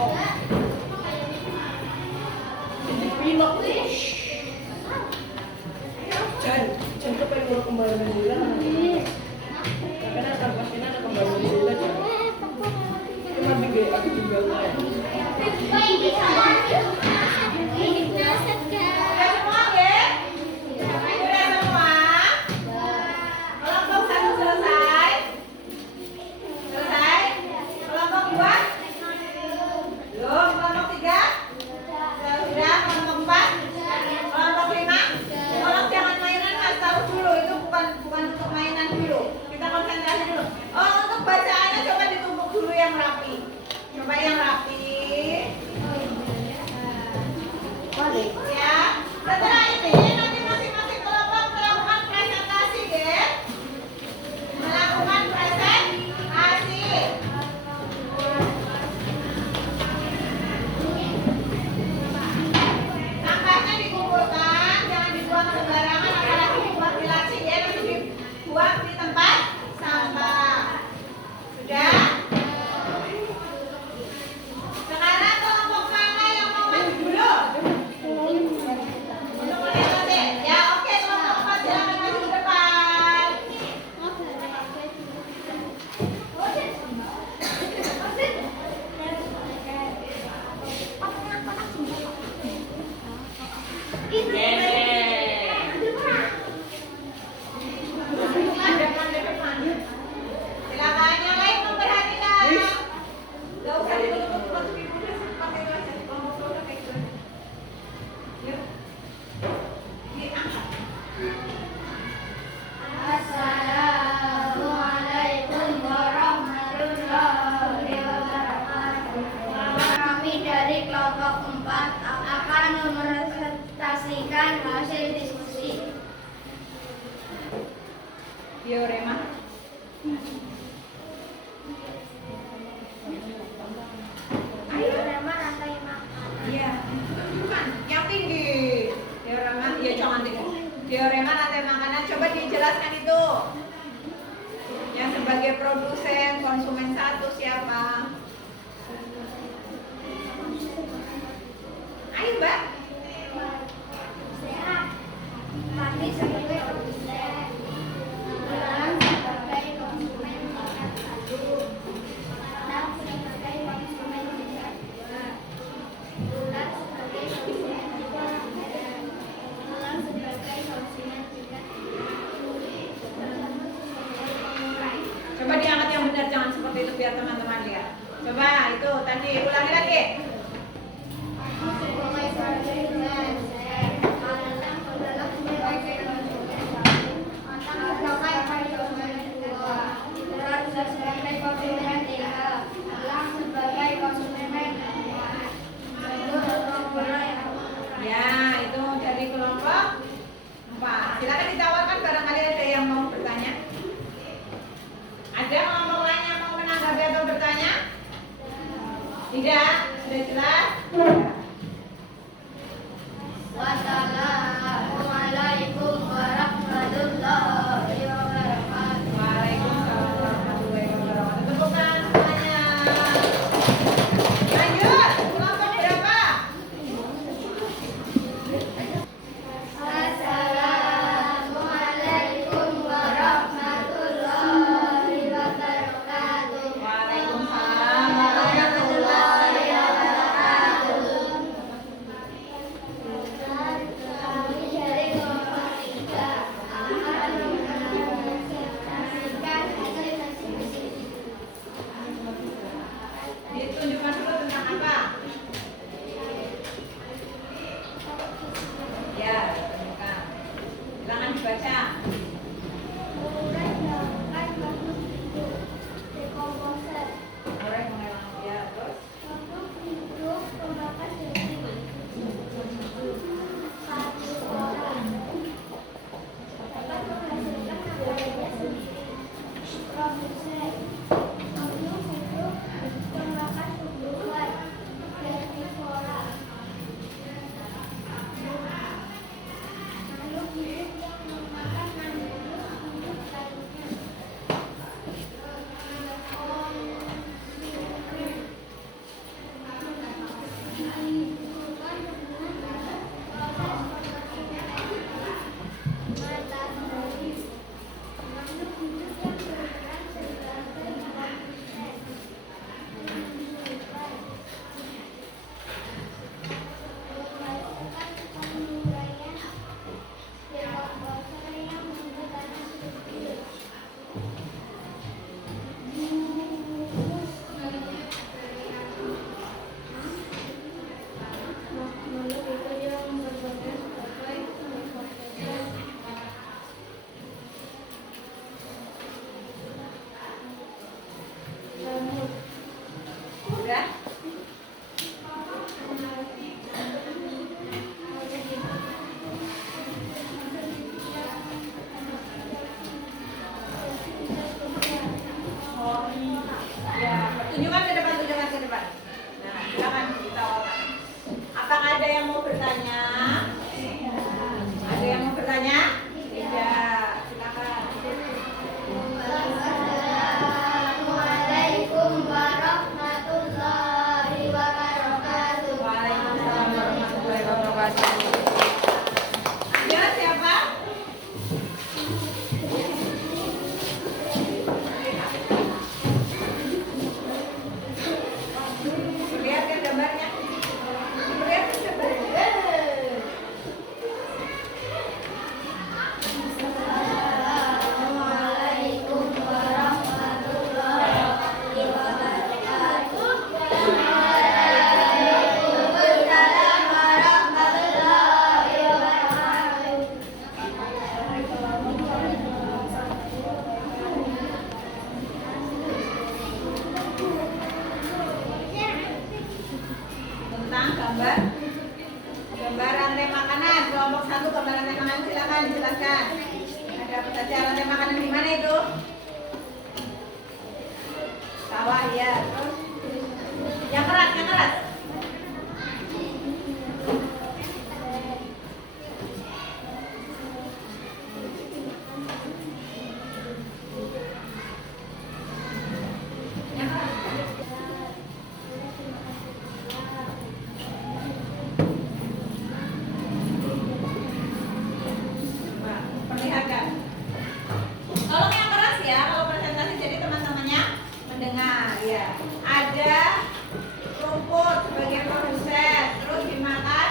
Rema? Ayo. Iya. Bukan, yang tinggi. Teorema, iya jangan tinggi. Teorema rantai makanan. Coba dijelaskan itu. Yang sebagai produsen konsumen satu siapa? Ayo Mbak. Coba diangkat yang benar, jangan seperti itu biar teman-teman lihat. Coba itu tadi ulangi lagi. Ya, itu dari kelompok 4. Silakan ditawarkan barangkali ada yang mau bertanya. Ada kelompok lain yang mau menanggapi atau bertanya? Tidak, sudah jelas? Wassalamualaikum warahmatullahi wabarakatuh. Waalaikumsalam warahmatullahi wabarakatuh. Tepukan semuanya. Lanjut, kelompok berapa? Assalamualaikum warahmatullahi wabarakatuh. Waalaikumsalam warahmatullahi wabarakatuh. Kami dari kelompok 3 akan menyaksikan hasil eksibisi. Ditunjukkan dulu tentang apa? Ya, tunjukkan. Silakan dibaca. Kemudian dilakukan bentuk hidup dekomposer. Mulai mengelang ya, terus. Bentuk hidup pembakar debu. Satu orang dapat menghasilkan nagaranya sendiri. Produsen. Bentuk hidup pembakar tumbuhan. Herbivora. Makhluk hidup yang memakan mangrove untuk lainnya. Dihubungkan dengan proses produksi matahari. Makhluk hidup yang berperan sebagai produsen. Menghasilkan penguraian dekomposer yang menggunakan struktur. Makhluk itu yang berperan sebagai dekomposer. Rambut. Udah? Ya, tunjukkan ke depan, tunjukkan ke depan. Nah, silakan ditawarkan. Apakah ada yang mau bertanya? Ada yang mau bertanya? Tidak. Silakan. Assalamualaikum warahmatullahi Ya. Ada rumput sebagai produsen, terus dimakan.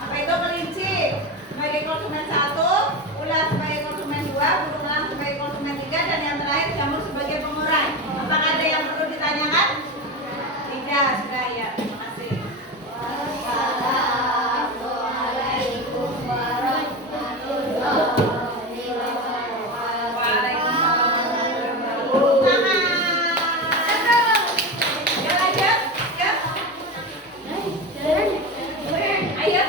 Apa itu kelinci sebagai konsumen 1, ular sebagai konsumen 2, burung elang sebagai konsumen 3, dan yang terakhir jamur sebagai pengurai. Apakah ada yang perlu ditanyakan? Tidak, sudah ya. Terima kasih. Assalamualaikum warahmatullahi wabarakatuh. Waalaikumsalam. Ya, lanjut. Ya. Ayo.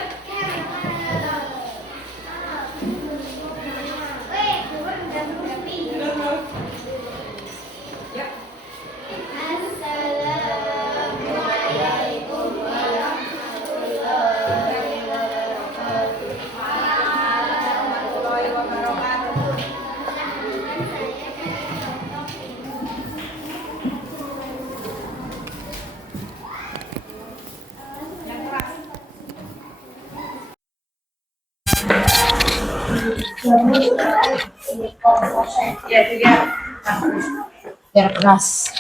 Ya. Assalamualaikum warahmatullahi wabarakatuh. Warahmatullahi wabarakatuh. Yang keras. Ya, tiga. Biar keras.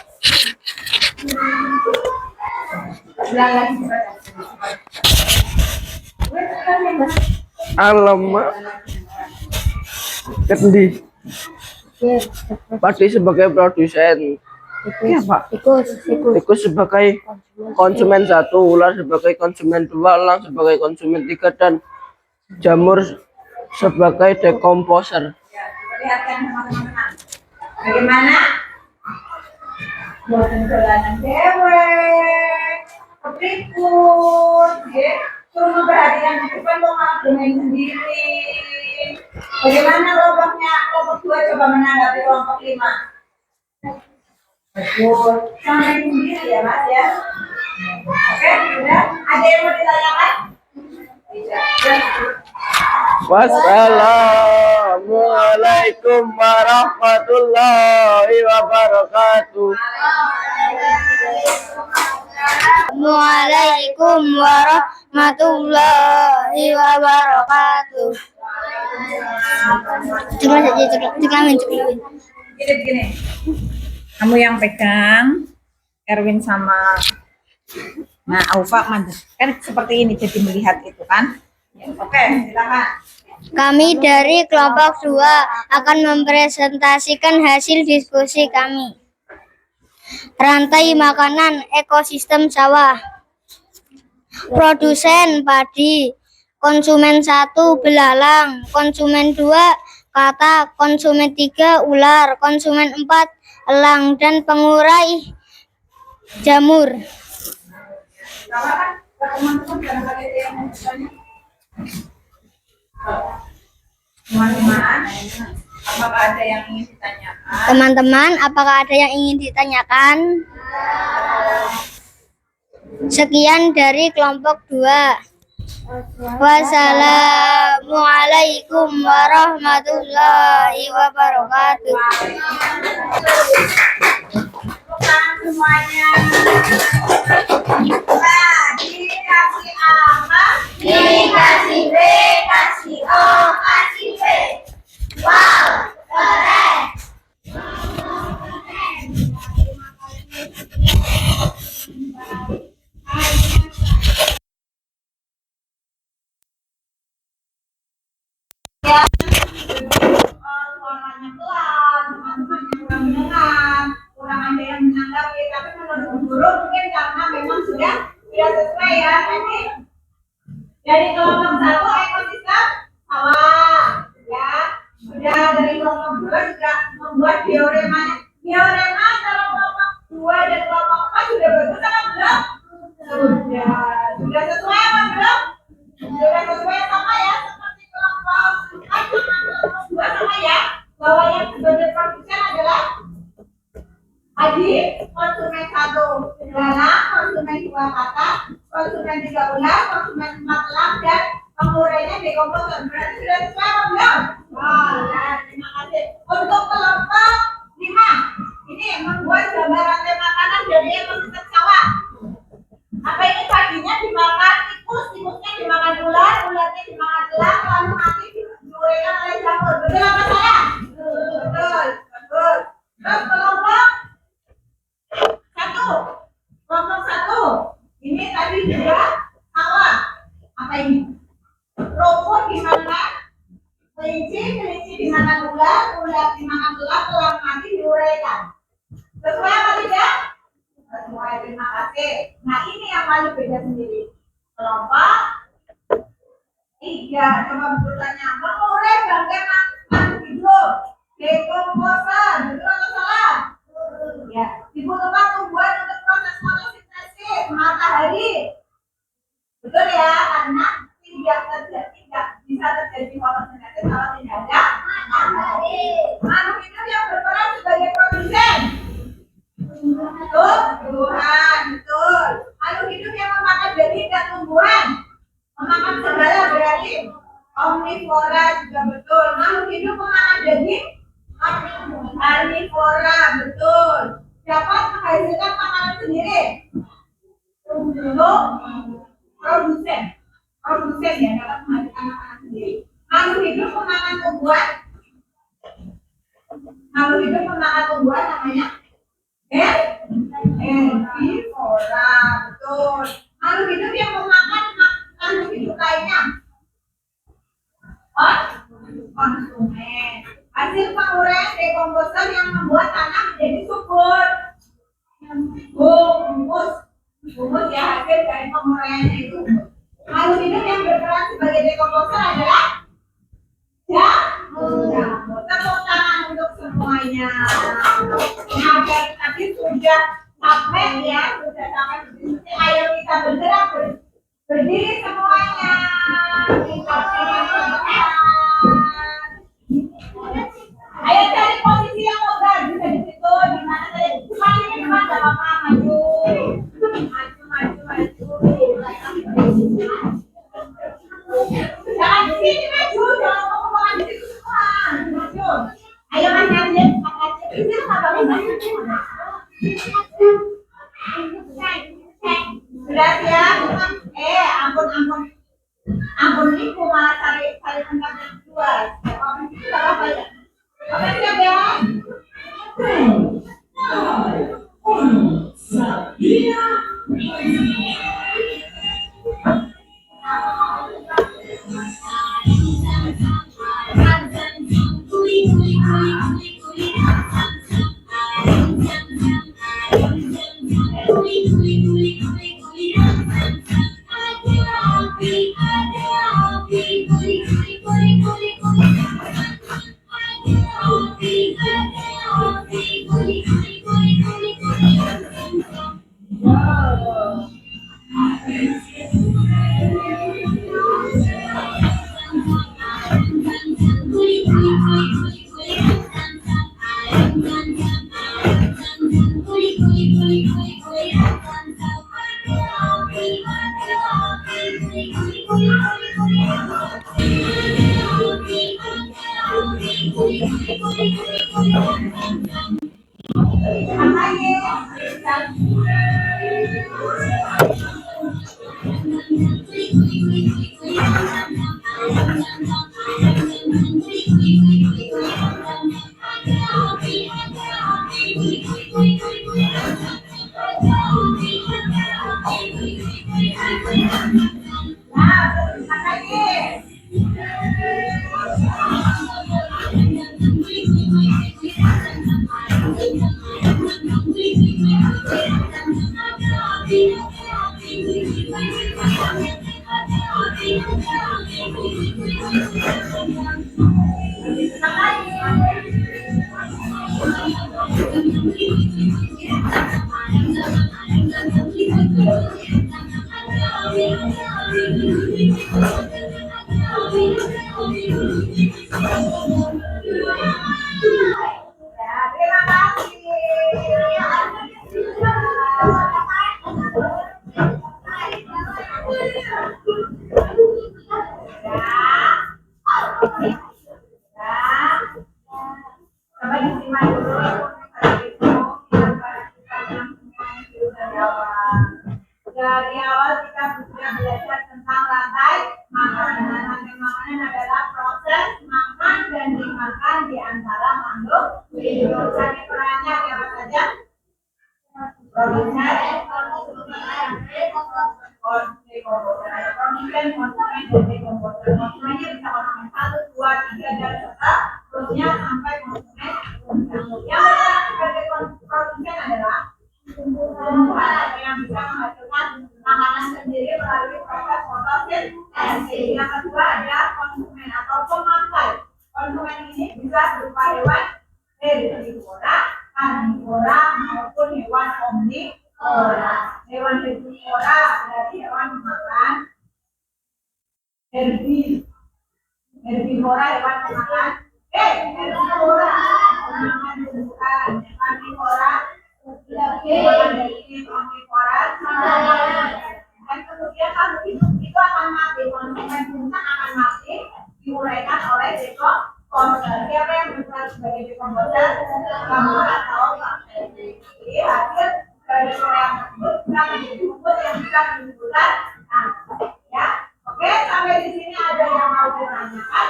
Alamak. Kendi. Pasti sebagai produsen. Iya, Pak. Tikus sebagai konsumen 1, ular sebagai konsumen 2, elang sebagai konsumen 3, dan jamur sebagai dekomposer. Ya, perlihatkan sama teman-teman. Bagaimana? Buatan dolanan dewek, keprikun, ya. Suruh memperhatikan kehidupan lo ngakumin sendiri. Bagaimana kelompok 2 coba menanggapi kelompok 5? Betul. Sampai sendiri ya Mas ya. Oke, sudah. Ada yang mau ditanyakan? Tidak. Wassalamualaikum warahmatullahi wabarakatuh. Assalamualaikum warahmatullahi wabarakatuh. Ceklamin. Gini. Kamu yang pegang, Erwin sama Aufa maju. Kan seperti ini jadi melihat itu kan. Ya, oke, silakan. Kami dari kelompok 2 akan mempresentasikan hasil diskusi kami. Rantai makanan ekosistem sawah. Produsen padi, konsumen 1 belalang, konsumen 2 katak, konsumen 3 ular, konsumen 4 elang, dan pengurai jamur. Silakan teman-teman barangkali ada yang mau bertanya. Teman-teman, apakah ada yang ingin ditanyakan? Teman-teman, apakah ada yang ingin ditanyakan? Sekian dari kelompok 2. Wassalamualaikum warahmatullahi wabarakatuh. Bukan semuanya. Nah, dikasih apa? Dikasih B, kasih O, kasih B. Wow, keren. Ya, suaranya pelan, teman-temannya kurang mendengar, kurang ada yang menanggapi. Tapi menurut guru mungkin karena memang sudah sesuai ya. Nanti dari kelompok 1 ekosistem sawah, ya. Sudah dari kelompok 2 juga membuat dioremanya. Diorema kalau kelompok 2 dan kelompok 4 sudah bagus apa belum? Sudah sesuai apa belum? Sudah sesuai sama ya, seperti kelompok 4 sama kelompok 2 sama ya, bahwa yang sebagai produsen adalah Adi, konsumen 1 belalang, konsumen 2 katak, konsumen 3 ular, konsumen 4 elang, dan pengurainya dekomposer. Berarti sudah sesuai apa belum? Nah, terima kasih. Untuk kelompok 5, ini membuat gambar rantai makanan dari ekosistem sawah. Apa ini paginya dimakan tikus, tikusnya dimakan ular, ularnya dimakan elang, lalu nanti diuraikan oleh jamur. Betul apa salah? Betul. Terus kelompok kali beda sendiri. Kelompok 3. Coba bertanya, mengurai bagian makhluk hidup. Dekomposa, betul atau salah? Ya, dibutuhkan tumbuhan untuk proses fotosintesis matahari. Betul ya, karena tidak bisa terjadi fotosintesis kalau tidak ada matahari. Makhluk hidup yang berperan sebagai produsen. Tumbuhan, betul. Makhluk hidup yang memakan daging dan tumbuhan. Memakan segala berarti omnivora juga betul. Makhluk hidup memakan daging. Karnivora, betul. Dapat menghasilkan makanan sendiri. Produsen ya, dapat menghasilkan makanan sendiri. Makhluk hidup memakan tumbuhan. Makhluk hidup memakan tumbuhan namanya herbivora, betul. Makhluk hidup yang memakan makhluk hidup lainnya. Konsumen. Hasil penguraian dekomposer yang membuat tanah menjadi subur. Humus ya, hasil dari penguraiannya itu. Makhluk hidup yang berperan sebagai dekomposer adalah jamur. Tepuk tangan untuk semuanya. Nah, tadi sudah sampai ya, sudah sampai di sini. Ayo kita bergerak berdiri semuanya. Kita ayo cari posisi yang longgar, bisa di situ, di mana tadi cuma ini cuma nggak apa-apa, maju. Jangan di sini maju, jangan ngomong di situ semua, maju. Ayo mas Nazir, di situ nggak apa-apa. Sudah siap? Ampun niku malah cari tempat yang luas. Orang itu nggak apa ya. Oke siap ya. Dari awal kita sudah belajar tentang rantai makanan. Rantai makanan adalah proses makan dan dimakan di antara makhluk hidup. Tadi perannya apa saja? Produsen, konsumen, dan dekomposer. Konsumennya bisa konsumen 1, 2, 3, dan seterusnya sampai konsumen. Yang berperan sebagai produsen adalah tumbuhan yang bisa menghasilkan makanan karnivora maupun hewan omnivora. Hewan herbivora berarti hewan pemakan herbivora hewan pemakan herbivora pemakan bukan karnivora hewan daging omnivora dan kemudian kalau hidup itu akan mati, konsumen puncak akan mati diuraikan oleh dekomposer. Siapa yang berperan sebagai dekomposer? Kamu atau bakteri. Jadi hasil dari yang tersebut bisa menjadi rumput yang bisa menimbulkan kanker. Ya, oke, sampai di sini ada yang mau ditanyakan?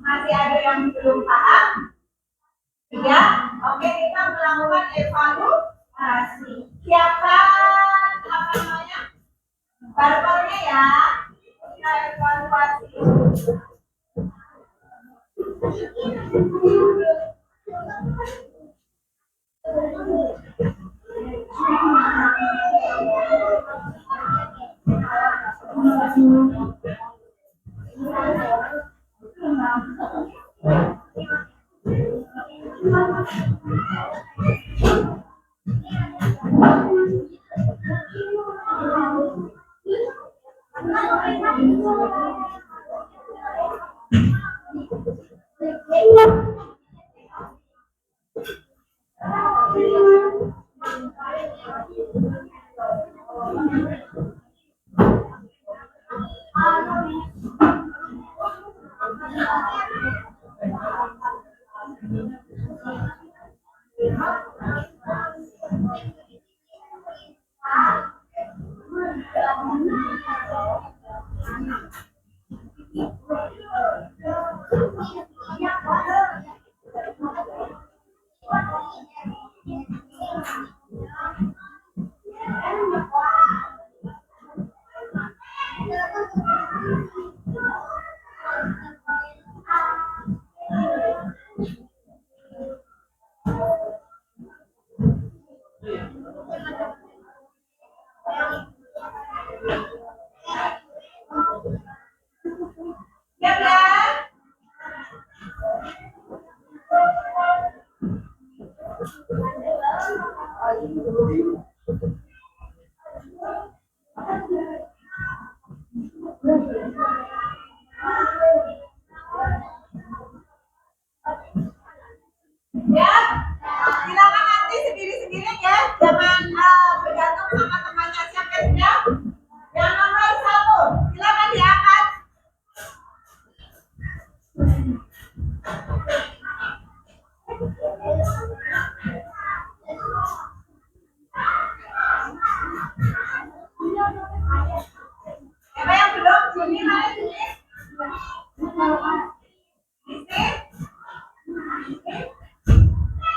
Masih ada yang belum paham? Ya, oke, kita melakukan evaluasi. Siapkan apa namanya? Barcode-nya ya. Kita evaluasi. Ya kan? Ya, silakan nanti sendiri-sendiri ya, jangan bergantung sama temannya. Siapa sudah? Yang nomor 1, silakan diangkat. Siapa yang belum? Juni mana Juni?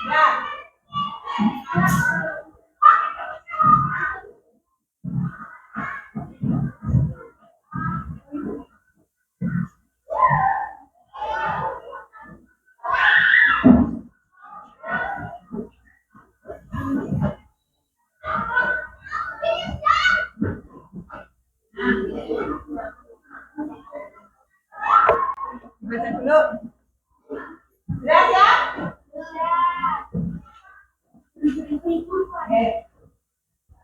Ya. Baca dulu. Sudah ya? Oke.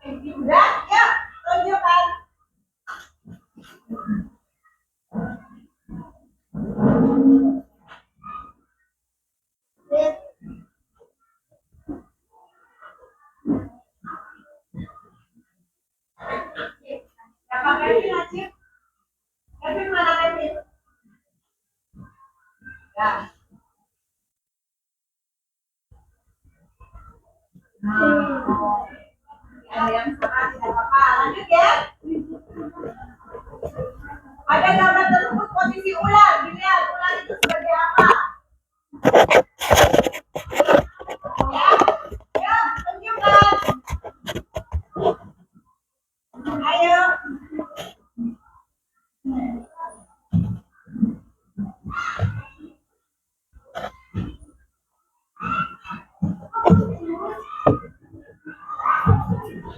Sudah? Yuk, tunjukkan. Siapa Kevin, Najib? Kevin mana Kevin? Ya. Ada yang salah tidak apa-apa. Lanjut ya. Pada gambar tersebut posisi ular, dilihat ular itu sebagai apa? Ya, yuk tunjukkan. Ayo.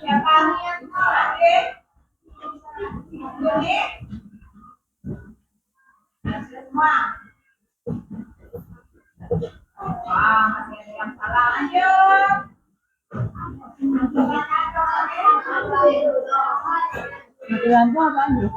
Siapa? Adik? Juni? Semua. Wow. Matilanku apaan bro?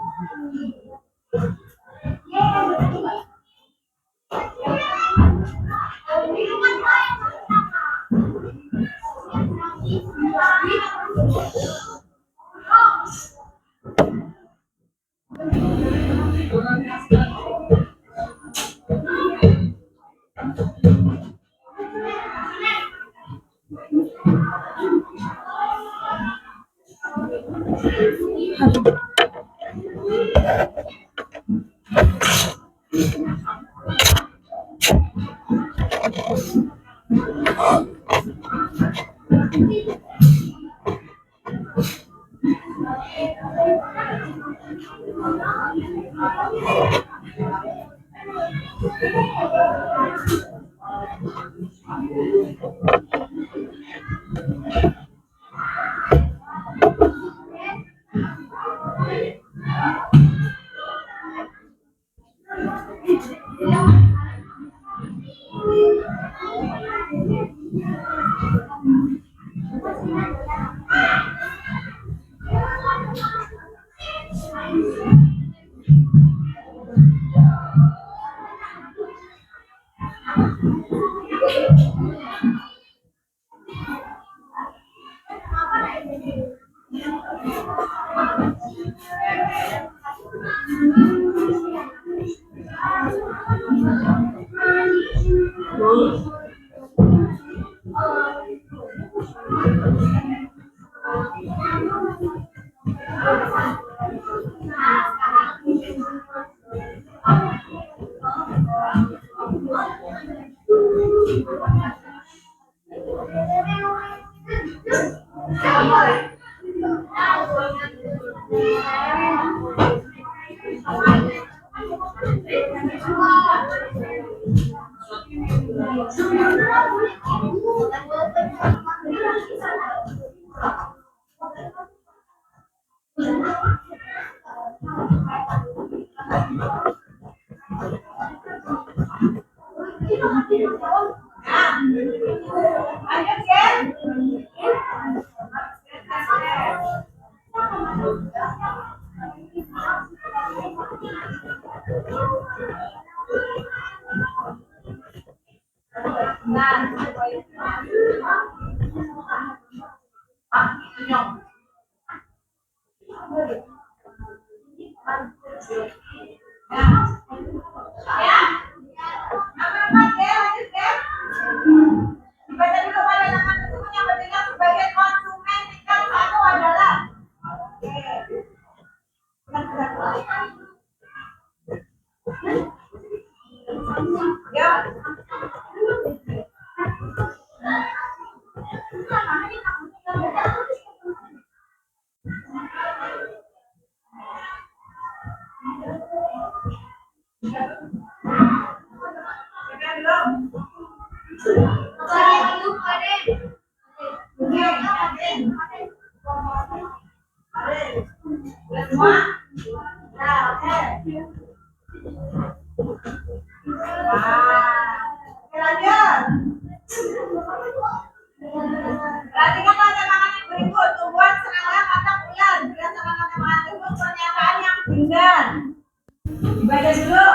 Ayo, Jen. Dibaca dulu pada nama tersebut yang bertindak sebagai konsumen tingkat satu adalah ya. Perhatikan kata-kata yang berikut. Tumbuhan serangga kata bulan. Berdasarkan kata-kata tersebut pernyataan yang benar. Dibaca dulu.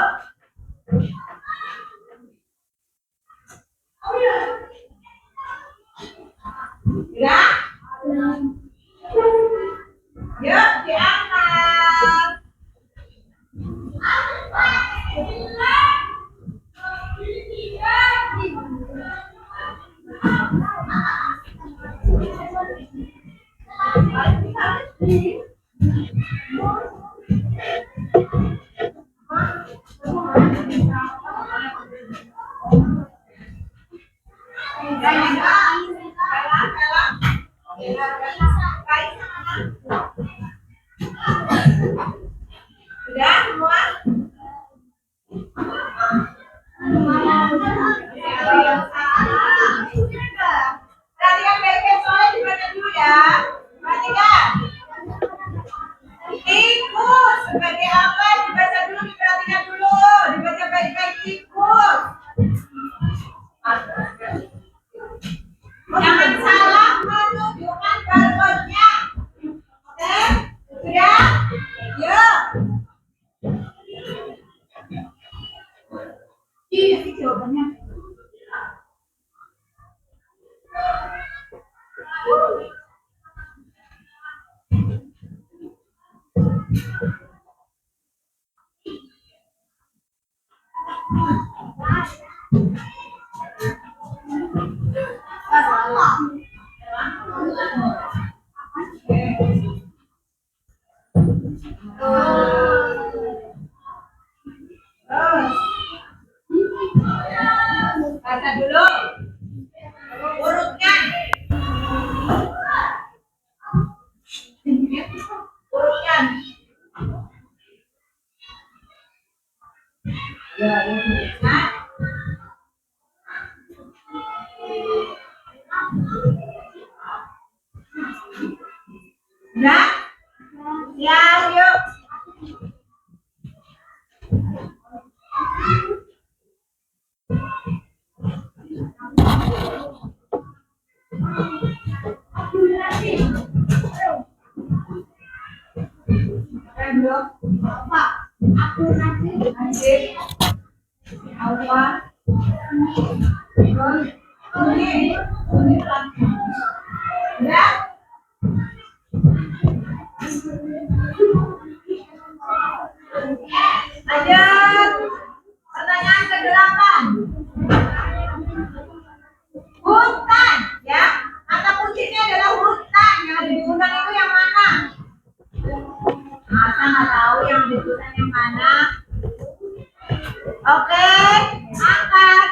Ya. Yuk, diangkat. Sudah semua? Perhatikan baik-baik soalnya dibaca dulu ya. Perhatikan. Tikus sebagai apa? Dibaca dulu, diperhatikan dulu. Dibaca baik-baik tikus. Jangan salah menunjukkan barcode. Baca dulu urutnya. Urutkan. Nah. Udah? Ya, yuk. Belum. Apa? Aku nanti. Apa? Terus. Ini lagi. Udah? Lanjut. Pertanyaan ke-8. Hutan, ya. Kata kuncinya adalah hutan. Yang ada di hutan itu yang mana? Masa nggak tahu yang di hutan yang mana? Oke, angkat.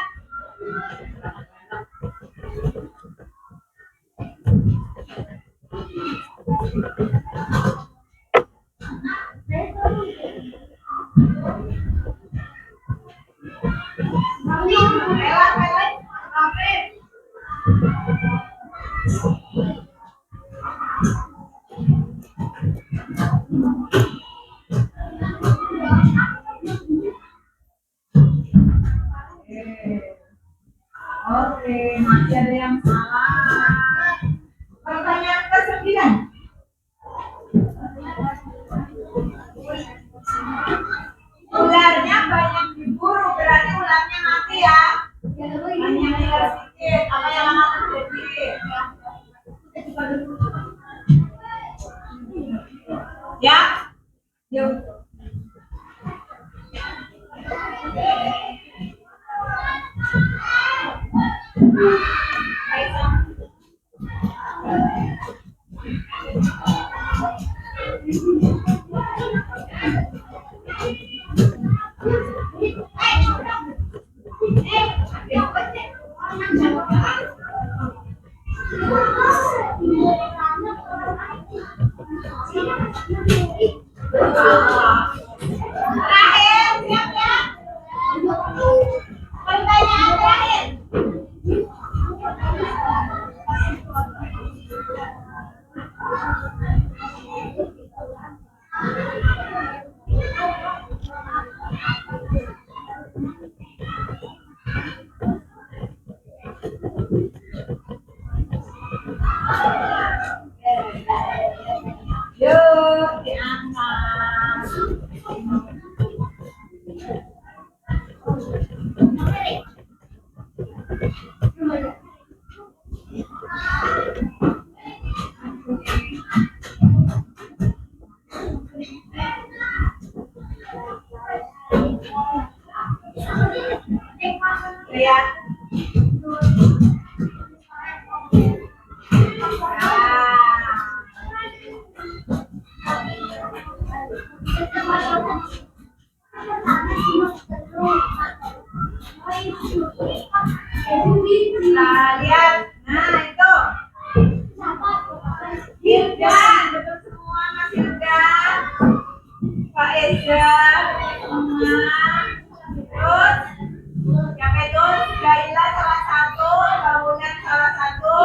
Oke, masih ada yang salah. Pertanyaan ke-9. Ularnya banyak diburu, berarti ularnya mati ya. Hanya tinggal sedikit. Apa yang akan terjadi? Ya, yuk. Terakhir, siap ya? Pertanyaan terakhir. Yuk, diangkat. Lihat. Nah, lihat. Nah, itu. Hildan, betul semua Mas Hildan. Pak Eza, terus siapa itu? Gaila salah satu, Bangunan salah satu,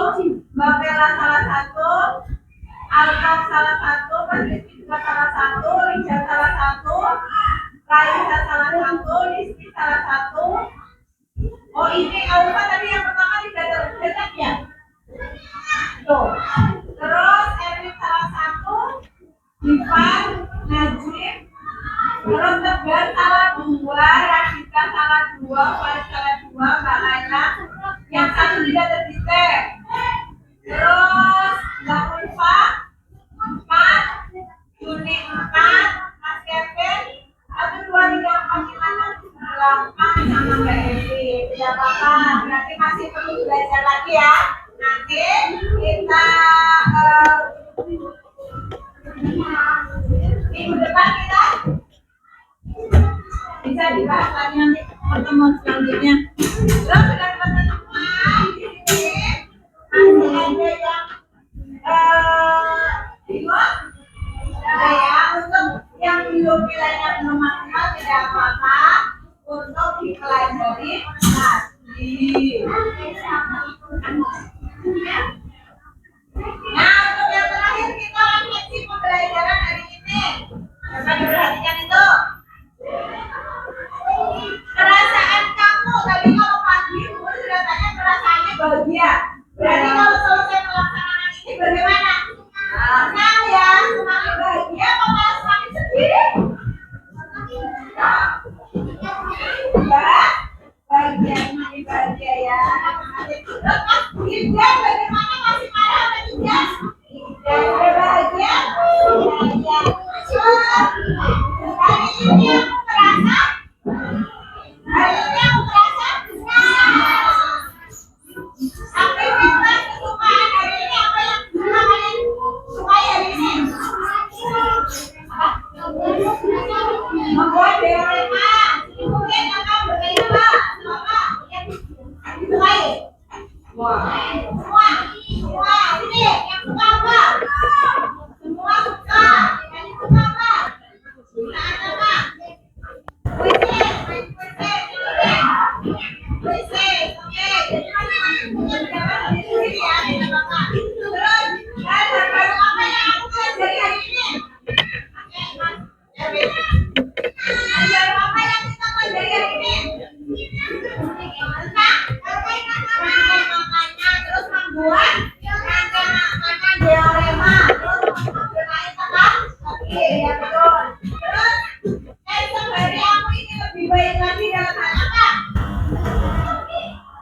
Mbak Bella salah satu, Alkaf salah satu, Mas Rizky juga salah satu, Rizal salah satu, Raisa salah satu, Rizky salah satu. Oh ini Alfa tadi yang pertama tidak terdetek ya? Tuh. Terus Erwin salah satu, Ivan, Najib, terus Tegar salah dua, Radika salah dua, Farid salah dua, Mbak Laila yang satu tidak terdetek. Terus Mbak Ulfa 4, Juni 4, Mas Kevin 1, 2, 3, 4, 5, 6, 8 sama Mbak Evi. Tidak apa-apa, berarti masih perlu belajar lagi ya. Nanti kita minggu depan kita bisa dibahas lagi nanti pertemuan selanjutnya. Terus sudah teman-teman di sini masih ada yang bingung? Ada ya, untuk yang belum nilainya belum maksimal tidak apa-apa untuk dipelajari lagi. Nah, untuk yang terakhir kita refleksi pembelajaran hari ini. Coba diperhatikan itu. Perasaan kamu tadi kalau pagi kamu sudah tanya perasaannya bahagia. Berarti kalau selesai melaksanakan ini bagaimana? Senang ya, semakin bahagia atau malah semakin sedih? Bahagia, semakin bahagia ya. Lepas Dirjen bagaimana, masih marah atau tidak? Tidak bahagia? Hari ini aku merasa aktivitas kesukaan hari ini apa yang kalian sukai hari ini? Membuat diorama. Mungkin akan berkaitan apa yang disukai? Semua. Ini yang suka apa? Semua suka. Yang suka apa? Suka apa? Puisi, oke. Jadi masing-masing punya pendapat sendiri ya, tidak apa-apa. Terus, baru apa yang aku pelajari hari ini? Oke, Mas Erwin. Baru apa yang kita pelajari hari ini? Tentang makanya, terus membuat rangkaian teorema, terus bermain tentang oke, ya betul. Terus, esok hari aku ingin lebih baik lagi dalam hal apa?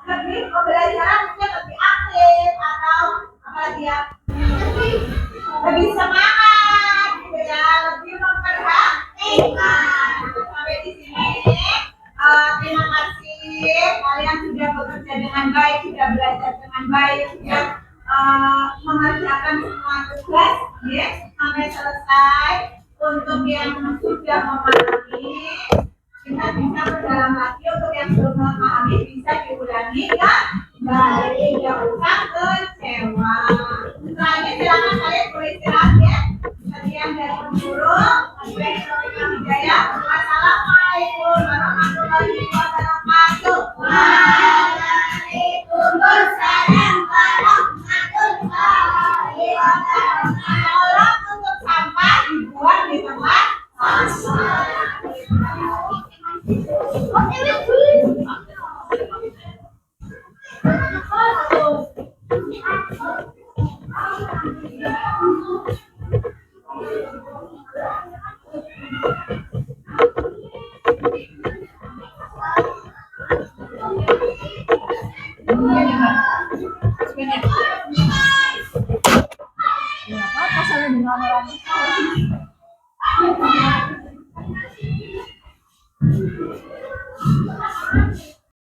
Lebih pembelajaran mungkin lebih aktif atau apa lagi ya? Lebih semangat gitu ya, lebih memperhatikan. Sampai di sini terima kasih kalian sudah bekerja dengan baik, sudah belajar dengan baik, sudah mengerjakan semua tugas ya sampai selesai. Untuk yang sudah memahami kita bisa berdalam lagi, untuk yang belum memahami bisa diulangi ya baik, tidak usah kecewa. Selanjutnya silakan kalian beristirahat ya. Sekian dari guru. Wassalamualaikum warahmatullahi wabarakatuh. Waalaikumsalam warahmatullahi wabarakatuh. Tolong untuk sampah dibuang di tempat sampah. Ya, apa salah dengan orang?